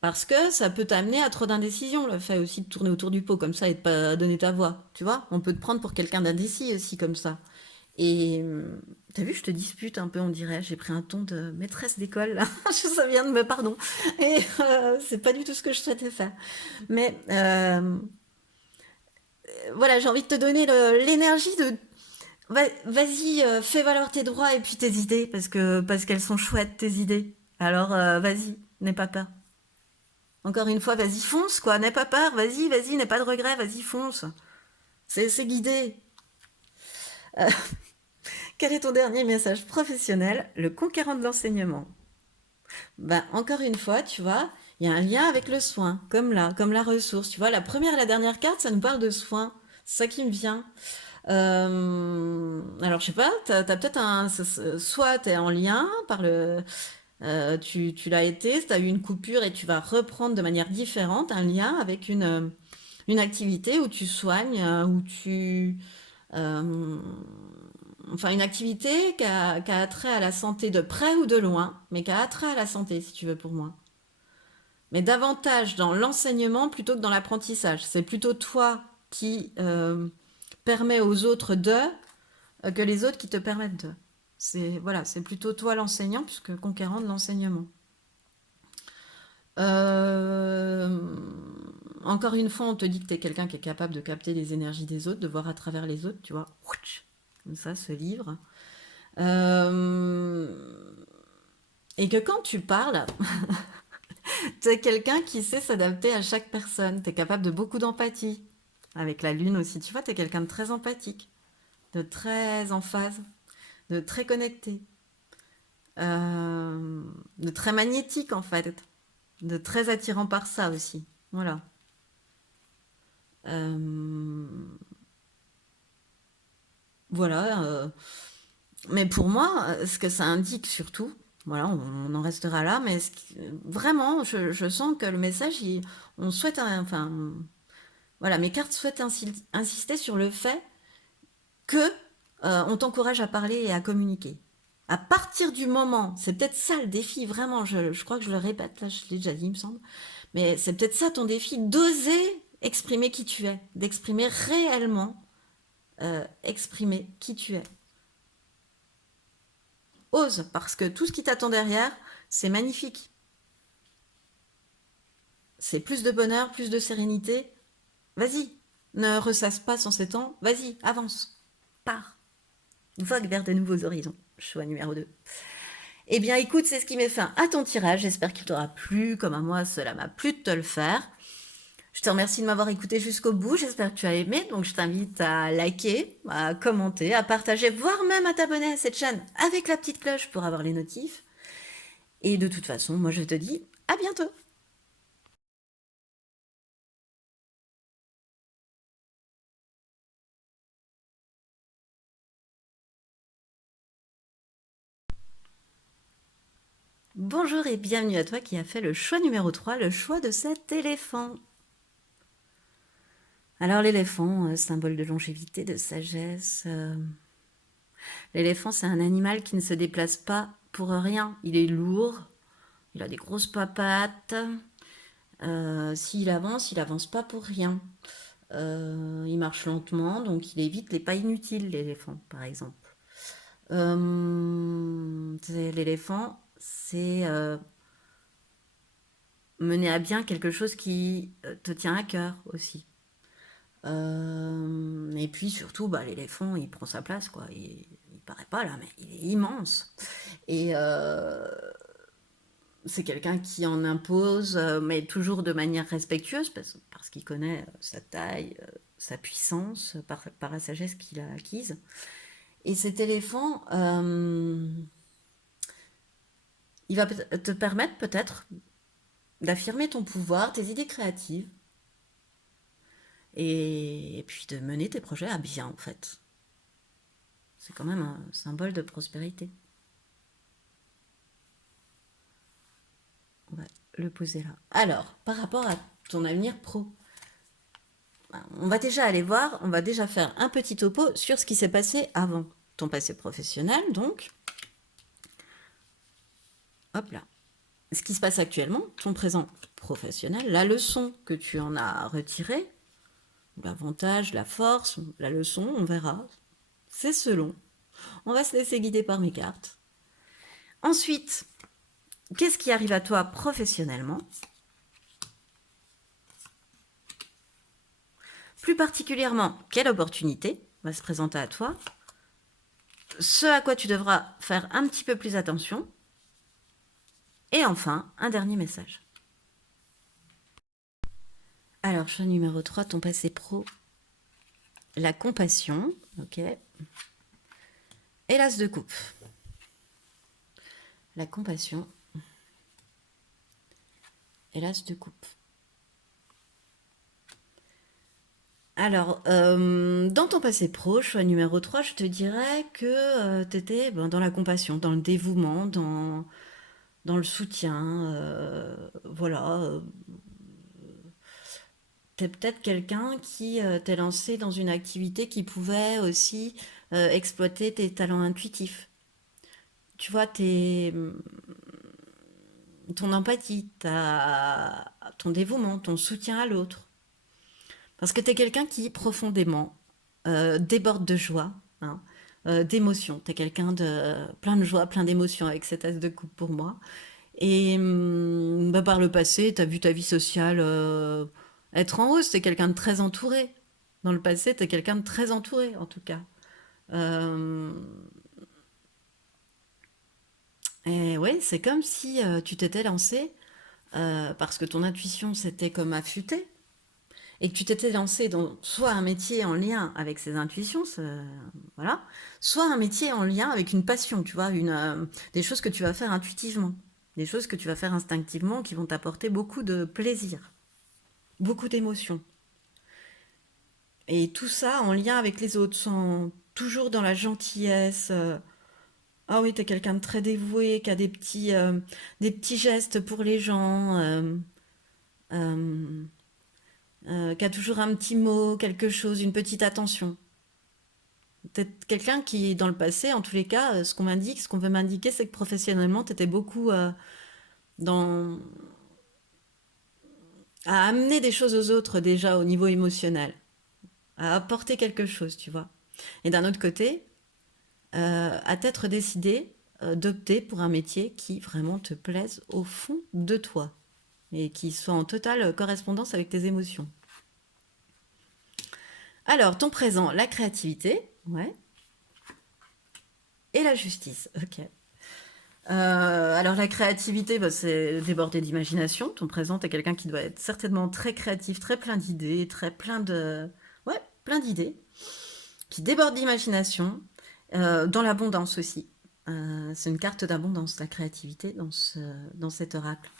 Parce que ça peut t'amener à trop d'indécision, le fait aussi de tourner autour du pot comme ça et de pas donner ta voix. Tu vois, on peut te prendre pour quelqu'un d'indécis aussi comme ça. Et t'as vu, je te dispute un peu, on dirait. J'ai pris un ton de maîtresse d'école, là. Ça vient de me, pardon. Et c'est pas du tout ce que je souhaitais faire. Mais voilà, j'ai envie de te donner l'énergie de. Vas-y, fais valoir tes droits et puis tes idées, parce qu'elles sont chouettes, tes idées. Alors, vas-y, n'aie pas peur. Encore une fois, vas-y, fonce, quoi. N'aie pas peur, vas-y, n'aie pas de regrets, vas-y, fonce. C'est guidé. Euh, Quel est ton dernier message professionnel? Le conquérant de l'enseignement. Ben, encore une fois, tu vois, il y a un lien avec le soin, comme là, comme la ressource. Tu vois, la première et la dernière carte, ça nous parle de soin. C'est ça qui me vient. Alors, je sais pas, t'as peut-être soit t'es en lien par tu l'as été, t'as eu une coupure et tu vas reprendre de manière différente un lien avec une activité où tu soignes, euh, enfin, une activité qui a attrait à la santé de près ou de loin, mais qui a attrait à la santé, si tu veux, pour moi. Mais davantage dans l'enseignement plutôt que dans l'apprentissage. C'est plutôt toi qui permets aux autres que les autres qui te permettent de. C'est voilà, c'est plutôt toi l'enseignant puisque conquérant de l'enseignement. Euh, Encore une fois, on te dit que tu es quelqu'un qui est capable de capter les énergies des autres, de voir à travers les autres, tu vois. Comme ça, ce livre. Euh, Et que quand tu parles, tu es quelqu'un qui sait s'adapter à chaque personne. Tu es capable de beaucoup d'empathie. Avec la lune aussi, tu vois, tu es quelqu'un de très empathique, de très en phase, de très connecté, euh, de très magnétique en fait, de très attirant par ça aussi. Voilà. Euh, voilà. Mais pour moi, ce que ça indique surtout, voilà, on en restera là, mais vraiment, je sens que le message, on souhaite, enfin, voilà, mes cartes souhaitent insister sur le fait que on t'encourage à parler et à communiquer. À partir du moment, c'est peut-être ça le défi, vraiment, je crois que je le répète, là, je l'ai déjà dit, il me semble, mais c'est peut-être ça ton défi, d'oser exprimer qui tu es, d'exprimer réellement, exprimer qui tu es. Ose, parce que tout ce qui t'attend derrière, c'est magnifique. C'est plus de bonheur, plus de sérénité. Vas-y, ne ressasse pas sans ces temps, vas-y, avance, pars, vogue vers de nouveaux horizons. Choix numéro 2. Eh bien, écoute, c'est ce qui met fin à ton tirage. J'espère qu'il t'aura plu, comme à moi, cela m'a plu de te le faire. Je te remercie de m'avoir écouté jusqu'au bout. J'espère que tu as aimé. Donc, je t'invite à liker, à commenter, à partager, voire même à t'abonner à cette chaîne avec la petite cloche pour avoir les notifs. Et de toute façon, moi, je te dis à bientôt. Bonjour et bienvenue à toi qui a fait le choix numéro 3, le choix de cet éléphant. Alors l'éléphant, symbole de longévité, de sagesse. L'éléphant, c'est un animal qui ne se déplace pas pour rien. Il est lourd, il a des grosses papates. S'il avance pas pour rien. Il marche lentement, donc il évite les pas inutiles, l'éléphant, par exemple. L'éléphant, c'est mener à bien quelque chose qui te tient à cœur aussi. Et puis surtout, bah, l'éléphant, il prend sa place, quoi. Il paraît pas là, mais il est immense. Et c'est quelqu'un qui en impose, mais toujours de manière respectueuse, parce qu'il connaît sa taille, sa puissance, par la sagesse qu'il a acquise. Et cet éléphant, il va te permettre peut-être d'affirmer ton pouvoir, tes idées créatives, et puis de mener tes projets à bien, en fait. C'est quand même un symbole de prospérité. On va le poser là. Alors, par rapport à ton avenir pro, on va déjà aller voir, on va déjà faire un petit topo sur ce qui s'est passé avant ton passé professionnel, donc. Hop là. Ce qui se passe actuellement, ton présent professionnel, la leçon que tu en as retirée, l'avantage, la force, la leçon, on verra. C'est selon. On va se laisser guider par mes cartes. Ensuite, qu'est-ce qui arrive à toi professionnellement? Plus particulièrement, quelle opportunité va se présenter à toi? Ce à quoi tu devras faire un petit peu plus attention. Et enfin, un dernier message. Alors, choix numéro 3, ton passé pro. La compassion, ok. Et l'as de coupe. La compassion et l'as de coupe. Alors, dans ton passé pro, choix numéro 3, je te dirais que tu étais dans la compassion, dans le dévouement, dans le soutien. Voilà. Tu es peut-être quelqu'un qui t'est lancé dans une activité qui pouvait aussi exploiter tes talents intuitifs. Tu vois, ton empathie, ton dévouement, ton soutien à l'autre. Parce que tu es quelqu'un qui profondément déborde de joie, hein, d'émotions. Tu es quelqu'un de plein de joie, plein d'émotions avec cette as de coupe pour moi. Et par le passé, tu as vu ta vie sociale être en hausse. Tu es quelqu'un de très entouré. Dans le passé, tu es quelqu'un de très entouré, en tout cas. Euh, et ouais, c'est comme si tu t'étais lancé, parce que ton intuition s'était comme affûtée, et que tu t'étais lancé dans soit un métier en lien avec ces intuitions, voilà, soit un métier en lien avec une passion, tu vois, des choses que tu vas faire intuitivement, des choses que tu vas faire instinctivement qui vont t'apporter beaucoup de plaisir, beaucoup d'émotions. Et tout ça en lien avec les autres, sans toujours dans la gentillesse. Ah oui, t'es quelqu'un de très dévoué, qui a des petits gestes pour les gens, euh, qui a toujours un petit mot, quelque chose, une petite attention. Peut-être quelqu'un qui, dans le passé, en tous les cas, ce qu'on veut m'indiquer, c'est que professionnellement, tu étais beaucoup dans à amener des choses aux autres déjà au niveau émotionnel, à apporter quelque chose, tu vois. Et d'un autre côté, à t'être décidé d'opter pour un métier qui vraiment te plaise au fond de toi et qui soit en totale correspondance avec tes émotions. Alors, ton présent, la créativité, ouais, et la justice, ok. Alors la créativité, bah, c'est débordé d'imagination. Ton présent, t'es quelqu'un qui doit être certainement très créatif, très plein d'idées, très plein de... Ouais, plein d'idées, qui déborde d'imagination, dans l'abondance aussi. C'est une carte d'abondance, la créativité, dans cet oracle.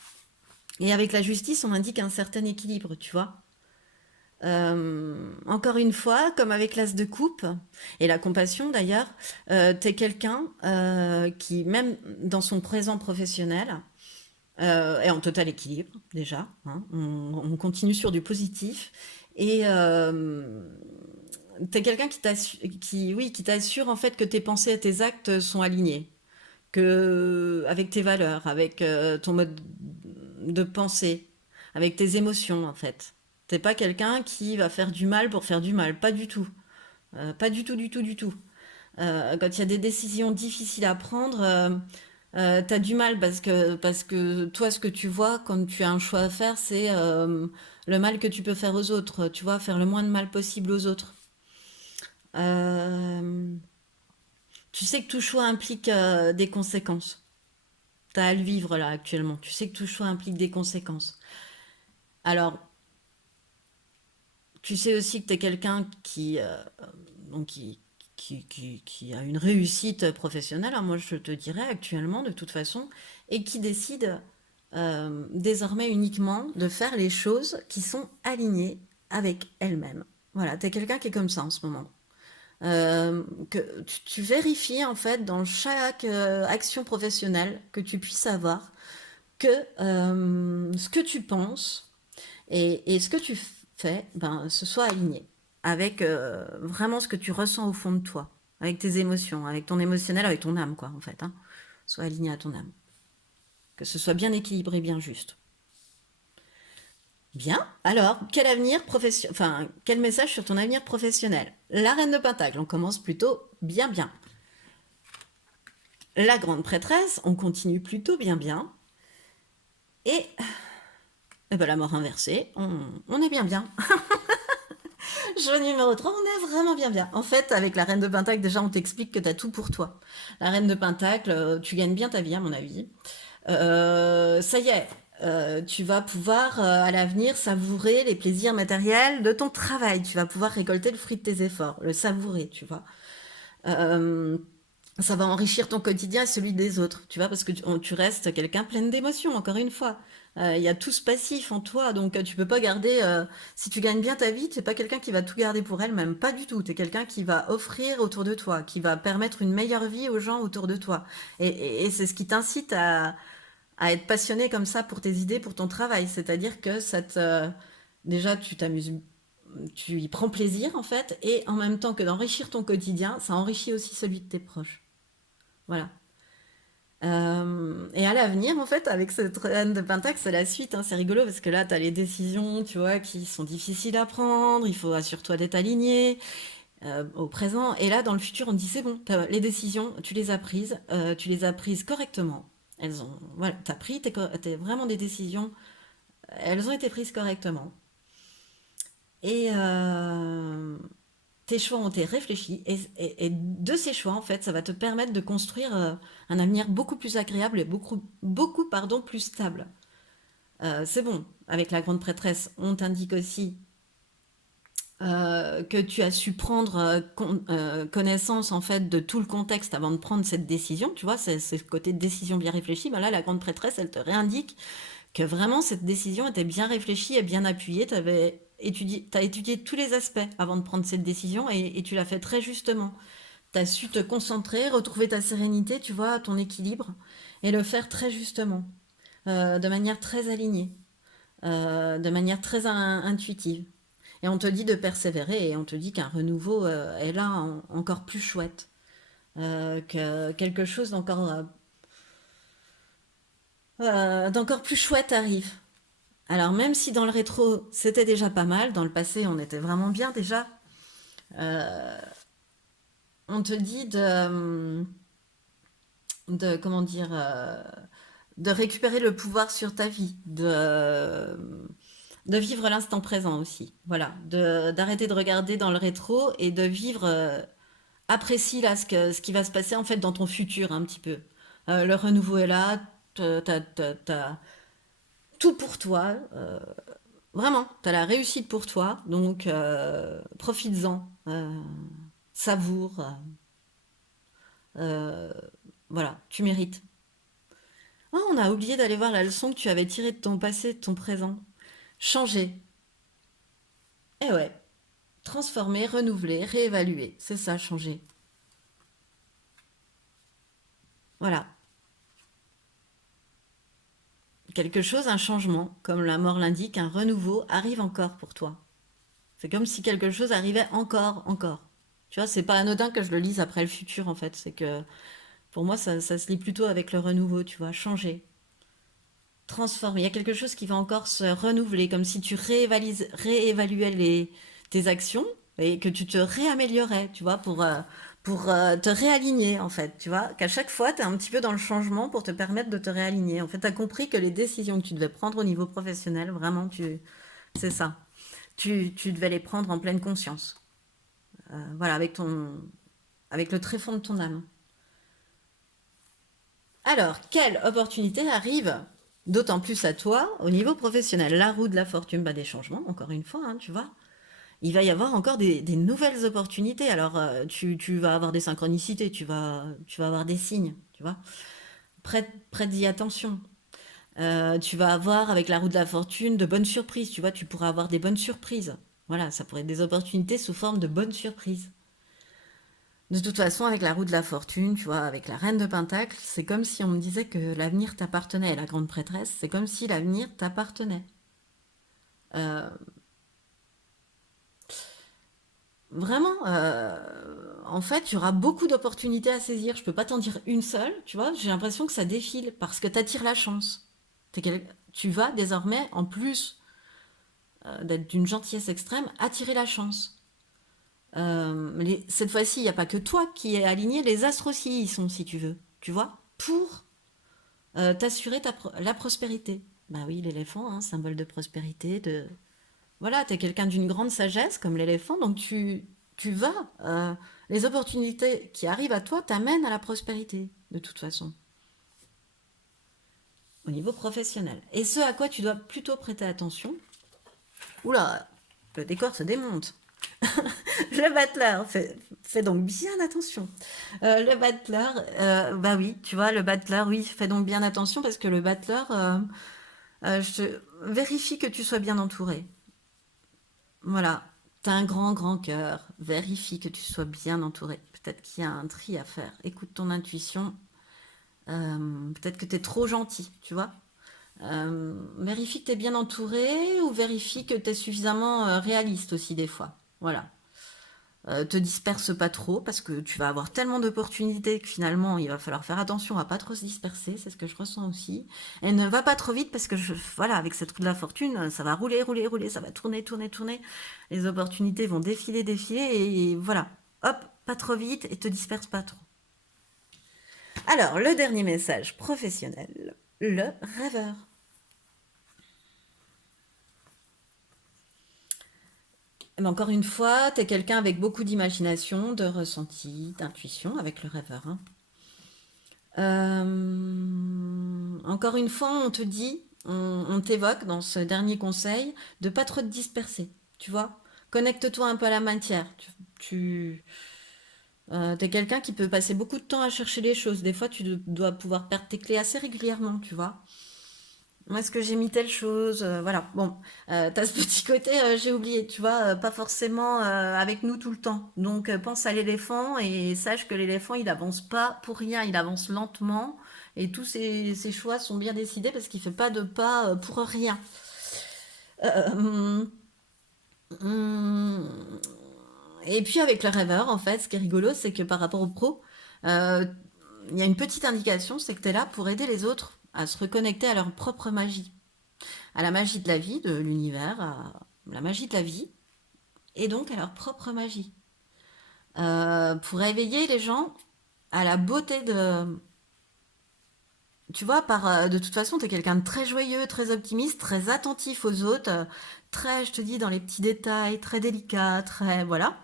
Et avec la justice, on indique un certain équilibre, tu vois. Encore une fois, comme avec l'as de coupe et la compassion d'ailleurs, t'es quelqu'un qui, même dans son présent professionnel, est en total équilibre déjà, hein. On continue sur du positif et t'es quelqu'un qui t'assure en fait que tes pensées et tes actes sont alignés, que avec tes valeurs, avec ton mode de pensée, avec tes émotions en fait. T'es pas quelqu'un qui va faire du mal pour faire du mal, pas du tout. Pas du tout, du tout, du tout. Quand il y a des décisions difficiles à prendre, t'as du mal parce que toi, ce que tu vois quand tu as un choix à faire, c'est le mal que tu peux faire aux autres. Tu vois, faire le moins de mal possible aux autres. Euh, Tu sais que tout choix implique des conséquences. T'as à le vivre là actuellement. Tu sais que tout choix implique des conséquences. Alors, tu sais aussi que tu es quelqu'un donc qui a une réussite professionnelle, hein, moi je te dirais actuellement de toute façon, et qui décide désormais uniquement de faire les choses qui sont alignées avec elle-même. Voilà, tu es quelqu'un qui est comme ça en ce moment. Que tu vérifies en fait dans chaque action professionnelle que tu puisses avoir que ce que tu penses et ce que tu fais, ben, ce soit aligné avec vraiment ce que tu ressens au fond de toi, avec tes émotions, avec ton émotionnel, avec ton âme, quoi, en fait. Hein. Soit aligné à ton âme. Que ce soit bien équilibré, bien juste. Bien. Alors, quel avenir professionnel, enfin, quel message sur ton avenir professionnel? La reine de Pentacle, on commence plutôt bien, bien. La grande prêtresse, on continue plutôt bien, bien. Et, ben, la mort inversée, on est bien, bien. Jeu numéro 3, on est vraiment bien bien. En fait, avec la reine de Pentacle, déjà, on t'explique que tu as tout pour toi. La reine de Pentacle, tu gagnes bien ta vie, à mon avis. Ça y est, tu vas pouvoir, à l'avenir, savourer les plaisirs matériels de ton travail. Tu vas pouvoir récolter le fruit de tes efforts, le savourer, tu vois. Euh, Ça va enrichir ton quotidien et celui des autres, tu vois, parce que tu restes quelqu'un plein d'émotions, encore une fois. Il y a tout ce passif en toi, donc tu peux pas garder. Si tu gagnes bien ta vie, t'es pas quelqu'un qui va tout garder pour elle-même, pas du tout. T'es quelqu'un qui va offrir autour de toi, qui va permettre une meilleure vie aux gens autour de toi. Et c'est ce qui t'incite à être passionné comme ça pour tes idées, pour ton travail. C'est-à-dire que déjà, tu t'amuses, tu y prends plaisir en fait, et en même temps que d'enrichir ton quotidien, ça enrichit aussi celui de tes proches. Voilà. Et à l'avenir, en fait, avec cette reine de Pentacle, c'est la suite. Hein, c'est rigolo parce que là, tu as les décisions, tu vois, qui sont difficiles à prendre. Il faut assure-toi d'être aligné au présent. Et là, dans le futur, on te dit c'est bon, les décisions, tu les as prises correctement. Voilà, t'as pris vraiment des décisions. Elles ont été prises correctement. Et tes choix ont été réfléchis et de ces choix, en fait, ça va te permettre de construire un avenir beaucoup plus agréable et beaucoup pardon, plus stable. C'est bon, avec la grande prêtresse, on t'indique aussi que tu as su prendre connaissance en fait de tout le contexte avant de prendre cette décision, tu vois, c'est ce côté de décision bien réfléchie. Ben là, la grande prêtresse, elle te réindique que vraiment cette décision était bien réfléchie et bien appuyée. T'as étudié tous les aspects avant de prendre cette décision et tu l'as fait très justement. Tu as su te concentrer, retrouver ta sérénité, tu vois, ton équilibre, et le faire très justement, de manière très alignée, de manière très intuitive. Et on te dit de persévérer et on te dit qu'un renouveau est là encore plus chouette, que quelque chose d'encore plus chouette arrive. Alors même si dans le rétro c'était déjà pas mal, dans le passé on était vraiment bien déjà, euh, on te dit de comment dire, de récupérer le pouvoir sur ta vie, de vivre l'instant présent aussi. Voilà, d'arrêter de regarder dans le rétro et de vivre, apprécie là ce qui va se passer en fait dans ton futur un petit peu. Le renouveau est là, t'as tout pour toi. Vraiment, tu as la réussite pour toi, donc profites-en, savoure, euh, voilà, tu mérites. Oh, on a oublié d'aller voir la leçon que tu avais tirée de ton passé, de ton présent. Changer. Eh ouais, transformer, renouveler, réévaluer, c'est ça, changer. Voilà, quelque chose, un changement, comme la mort l'indique, un renouveau arrive encore pour toi. C'est comme si quelque chose arrivait encore, encore. Tu vois, c'est pas anodin que je le lise après le futur en fait, c'est que pour moi ça se lit plutôt avec le renouveau, tu vois, changer, transformer. Il y a quelque chose qui va encore se renouveler, comme si tu réévaluais tes actions et que tu te réaméliorais, tu vois, pour te réaligner, en fait, tu vois, qu'à chaque fois, tu es un petit peu dans le changement pour te permettre de te réaligner. En fait, tu as compris que les décisions que tu devais prendre au niveau professionnel, vraiment, c'est ça. Tu devais les prendre en pleine conscience. Voilà, avec le tréfonds de ton âme. Alors, quelle opportunité arrive d'autant plus à toi au niveau professionnel? La roue de la fortune, bah des changements, encore une fois, hein, tu vois. Il va y avoir encore des nouvelles opportunités. Alors, tu vas avoir des synchronicités, tu vas avoir des signes, tu vois. Prête-y attention. Tu vas avoir, avec la roue de la fortune, de bonnes surprises, tu vois. Tu pourras avoir des bonnes surprises. Voilà, ça pourrait être des opportunités sous forme de bonnes surprises. De toute façon, avec la roue de la fortune, tu vois, avec la reine de Pentacle, c'est comme si on me disait que l'avenir t'appartenait. Et la grande prêtresse, c'est comme si l'avenir t'appartenait. Euh, Vraiment, en fait, il y aura beaucoup d'opportunités à saisir. Je peux pas t'en dire une seule, tu vois. J'ai l'impression que ça défile parce que t'attires la chance. Tu vas désormais, en plus d'être d'une gentillesse extrême, attirer la chance. Cette fois-ci, il n'y a pas que toi qui es aligné, les astres aussi y sont, si tu veux, tu vois, pour t'assurer la prospérité. Bah oui, l'éléphant, hein, symbole de prospérité, de... Voilà, t'es quelqu'un d'une grande sagesse, comme l'éléphant, donc tu vas... les opportunités qui arrivent à toi t'amènent à la prospérité, de toute façon, au niveau professionnel. Et ce à quoi tu dois plutôt prêter attention... Oula, le décor se démonte. Le battleur, fais donc bien attention. Le battleur, bah oui, tu vois, le battleur, oui, fais donc bien attention parce que le battleur, vérifie que tu sois bien entouré. Voilà, t'as un grand, grand cœur. Vérifie que tu sois bien entouré. Peut-être qu'il y a un tri à faire. Écoute ton intuition. Peut-être que t'es trop gentil, tu vois. Vérifie que t'es bien entouré ou vérifie que t'es suffisamment réaliste aussi des fois. Voilà. Te disperse pas trop parce que tu vas avoir tellement d'opportunités que finalement il va falloir faire attention à pas trop se disperser, c'est ce que je ressens aussi. Et ne va pas trop vite parce que voilà, avec cette roue de la fortune, ça va rouler, rouler, rouler, ça va tourner, tourner, tourner. Les opportunités vont défiler, défiler et voilà. Hop, pas trop vite et te disperse pas trop. Alors, le dernier message professionnel, le rêveur. Mais encore une fois, tu es quelqu'un avec beaucoup d'imagination, de ressenti, d'intuition avec le rêveur, hein. Encore une fois, on te dit, on t'évoque dans ce dernier conseil de pas trop te disperser, tu vois. Connecte-toi un peu à la matière. Tu t'es quelqu'un qui peut passer beaucoup de temps à chercher les choses. Des fois, tu dois pouvoir perdre tes clés assez régulièrement, tu vois. Où est-ce que j'ai mis telle chose? Voilà. Bon, t'as ce petit côté, j'ai oublié, tu vois, pas forcément avec nous tout le temps. Donc, pense à l'éléphant et sache que l'éléphant, il avance pas pour rien, il avance lentement. Et tous ses choix sont bien décidés parce qu'il fait pas de pas pour rien. Euh, hum, et puis avec le rêveur, en fait, ce qui est rigolo, c'est que par rapport au pro, euh, il y a une petite indication, c'est que tu es là pour aider les autres à se reconnecter à leur propre magie, à la magie de la vie, de l'univers, à la magie de la vie, et donc à leur propre magie. Pour éveiller les gens à la beauté de... Tu vois, de toute façon, tu es quelqu'un de très joyeux, très optimiste, très attentif aux autres, très, je te dis, dans les petits détails, très délicat, très... Voilà.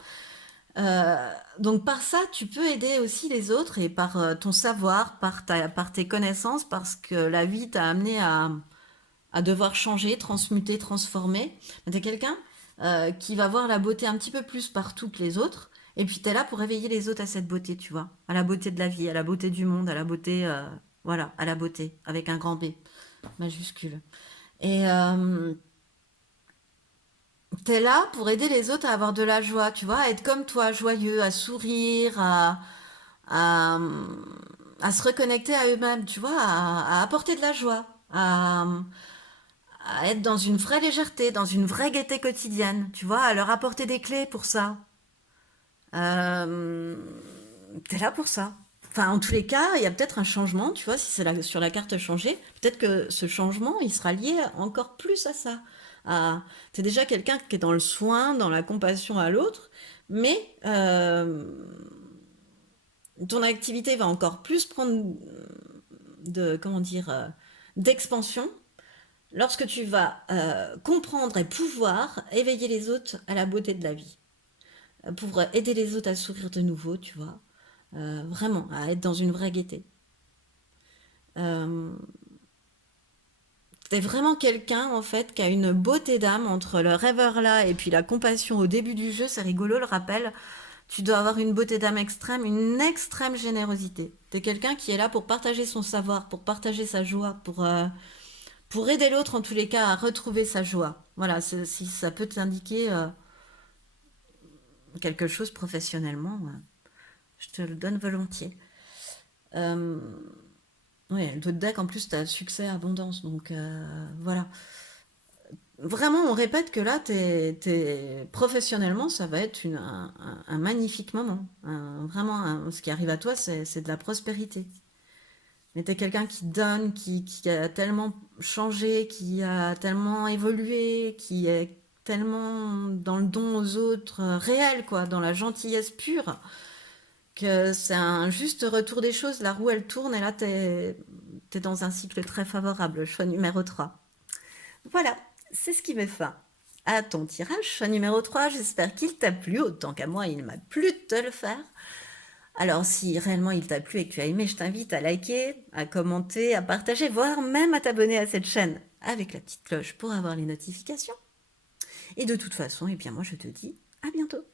Donc par ça, tu peux aider aussi les autres et par ton savoir, par tes connaissances, parce que la vie t'a amené à devoir changer, transmuter, transformer. Tu es quelqu'un qui va voir la beauté un petit peu plus partout que les autres. Et puis tu es là pour éveiller les autres à cette beauté, tu vois. À la beauté de la vie, à la beauté du monde, à la beauté... voilà, à la beauté, avec un grand B, majuscule. Et t'es là pour aider les autres à avoir de la joie, tu vois, à être comme toi, joyeux, à sourire, à, à se reconnecter à eux-mêmes, tu vois, à apporter de la joie, à être dans une vraie légèreté, dans une vraie gaieté quotidienne, tu vois, à leur apporter des clés pour ça. Euh, T'es là pour ça. Enfin, en tous les cas, il y a peut-être un changement, tu vois, si c'est sur la carte changer, peut-être que ce changement, il sera lié encore plus à ça. T'es déjà quelqu'un qui est dans le soin, dans la compassion à l'autre, mais ton activité va encore plus prendre comment dire, d'expansion lorsque tu vas comprendre et pouvoir éveiller les autres à la beauté de la vie, pour aider les autres à sourire de nouveau, tu vois. Vraiment, à être dans une vraie gaieté. Euh, T'es vraiment quelqu'un, en fait, qui a une beauté d'âme entre le rêveur là et puis la compassion au début du jeu. C'est rigolo le rappel. Tu dois avoir une beauté d'âme extrême, une extrême générosité. T'es quelqu'un qui est là pour partager son savoir, pour partager sa joie, pour aider l'autre en tous les cas à retrouver sa joie. Voilà, si ça peut t'indiquer quelque chose professionnellement. Ouais. Je te le donne volontiers. Euh, ouais, le deck, en plus, tu as succès, abondance. Donc, voilà. Vraiment, on répète que là, professionnellement, ça va être un magnifique moment. Ce qui arrive à toi, c'est de la prospérité. Mais tu es quelqu'un qui donne, qui a tellement changé, qui a tellement évolué, qui est tellement dans le don aux autres, réel, quoi, dans la gentillesse pure, que c'est un juste retour des choses. La roue, elle tourne et là, t'es dans un cycle très favorable. Choix numéro 3. Voilà, c'est ce qui met fin à ton tirage. Choix numéro 3, j'espère qu'il t'a plu. Autant qu'à moi, il m'a plu de te le faire. Alors, si réellement il t'a plu et que tu as aimé, je t'invite à liker, à commenter, à partager, voire même à t'abonner à cette chaîne avec la petite cloche pour avoir les notifications. Et de toute façon, eh bien moi je te dis à bientôt.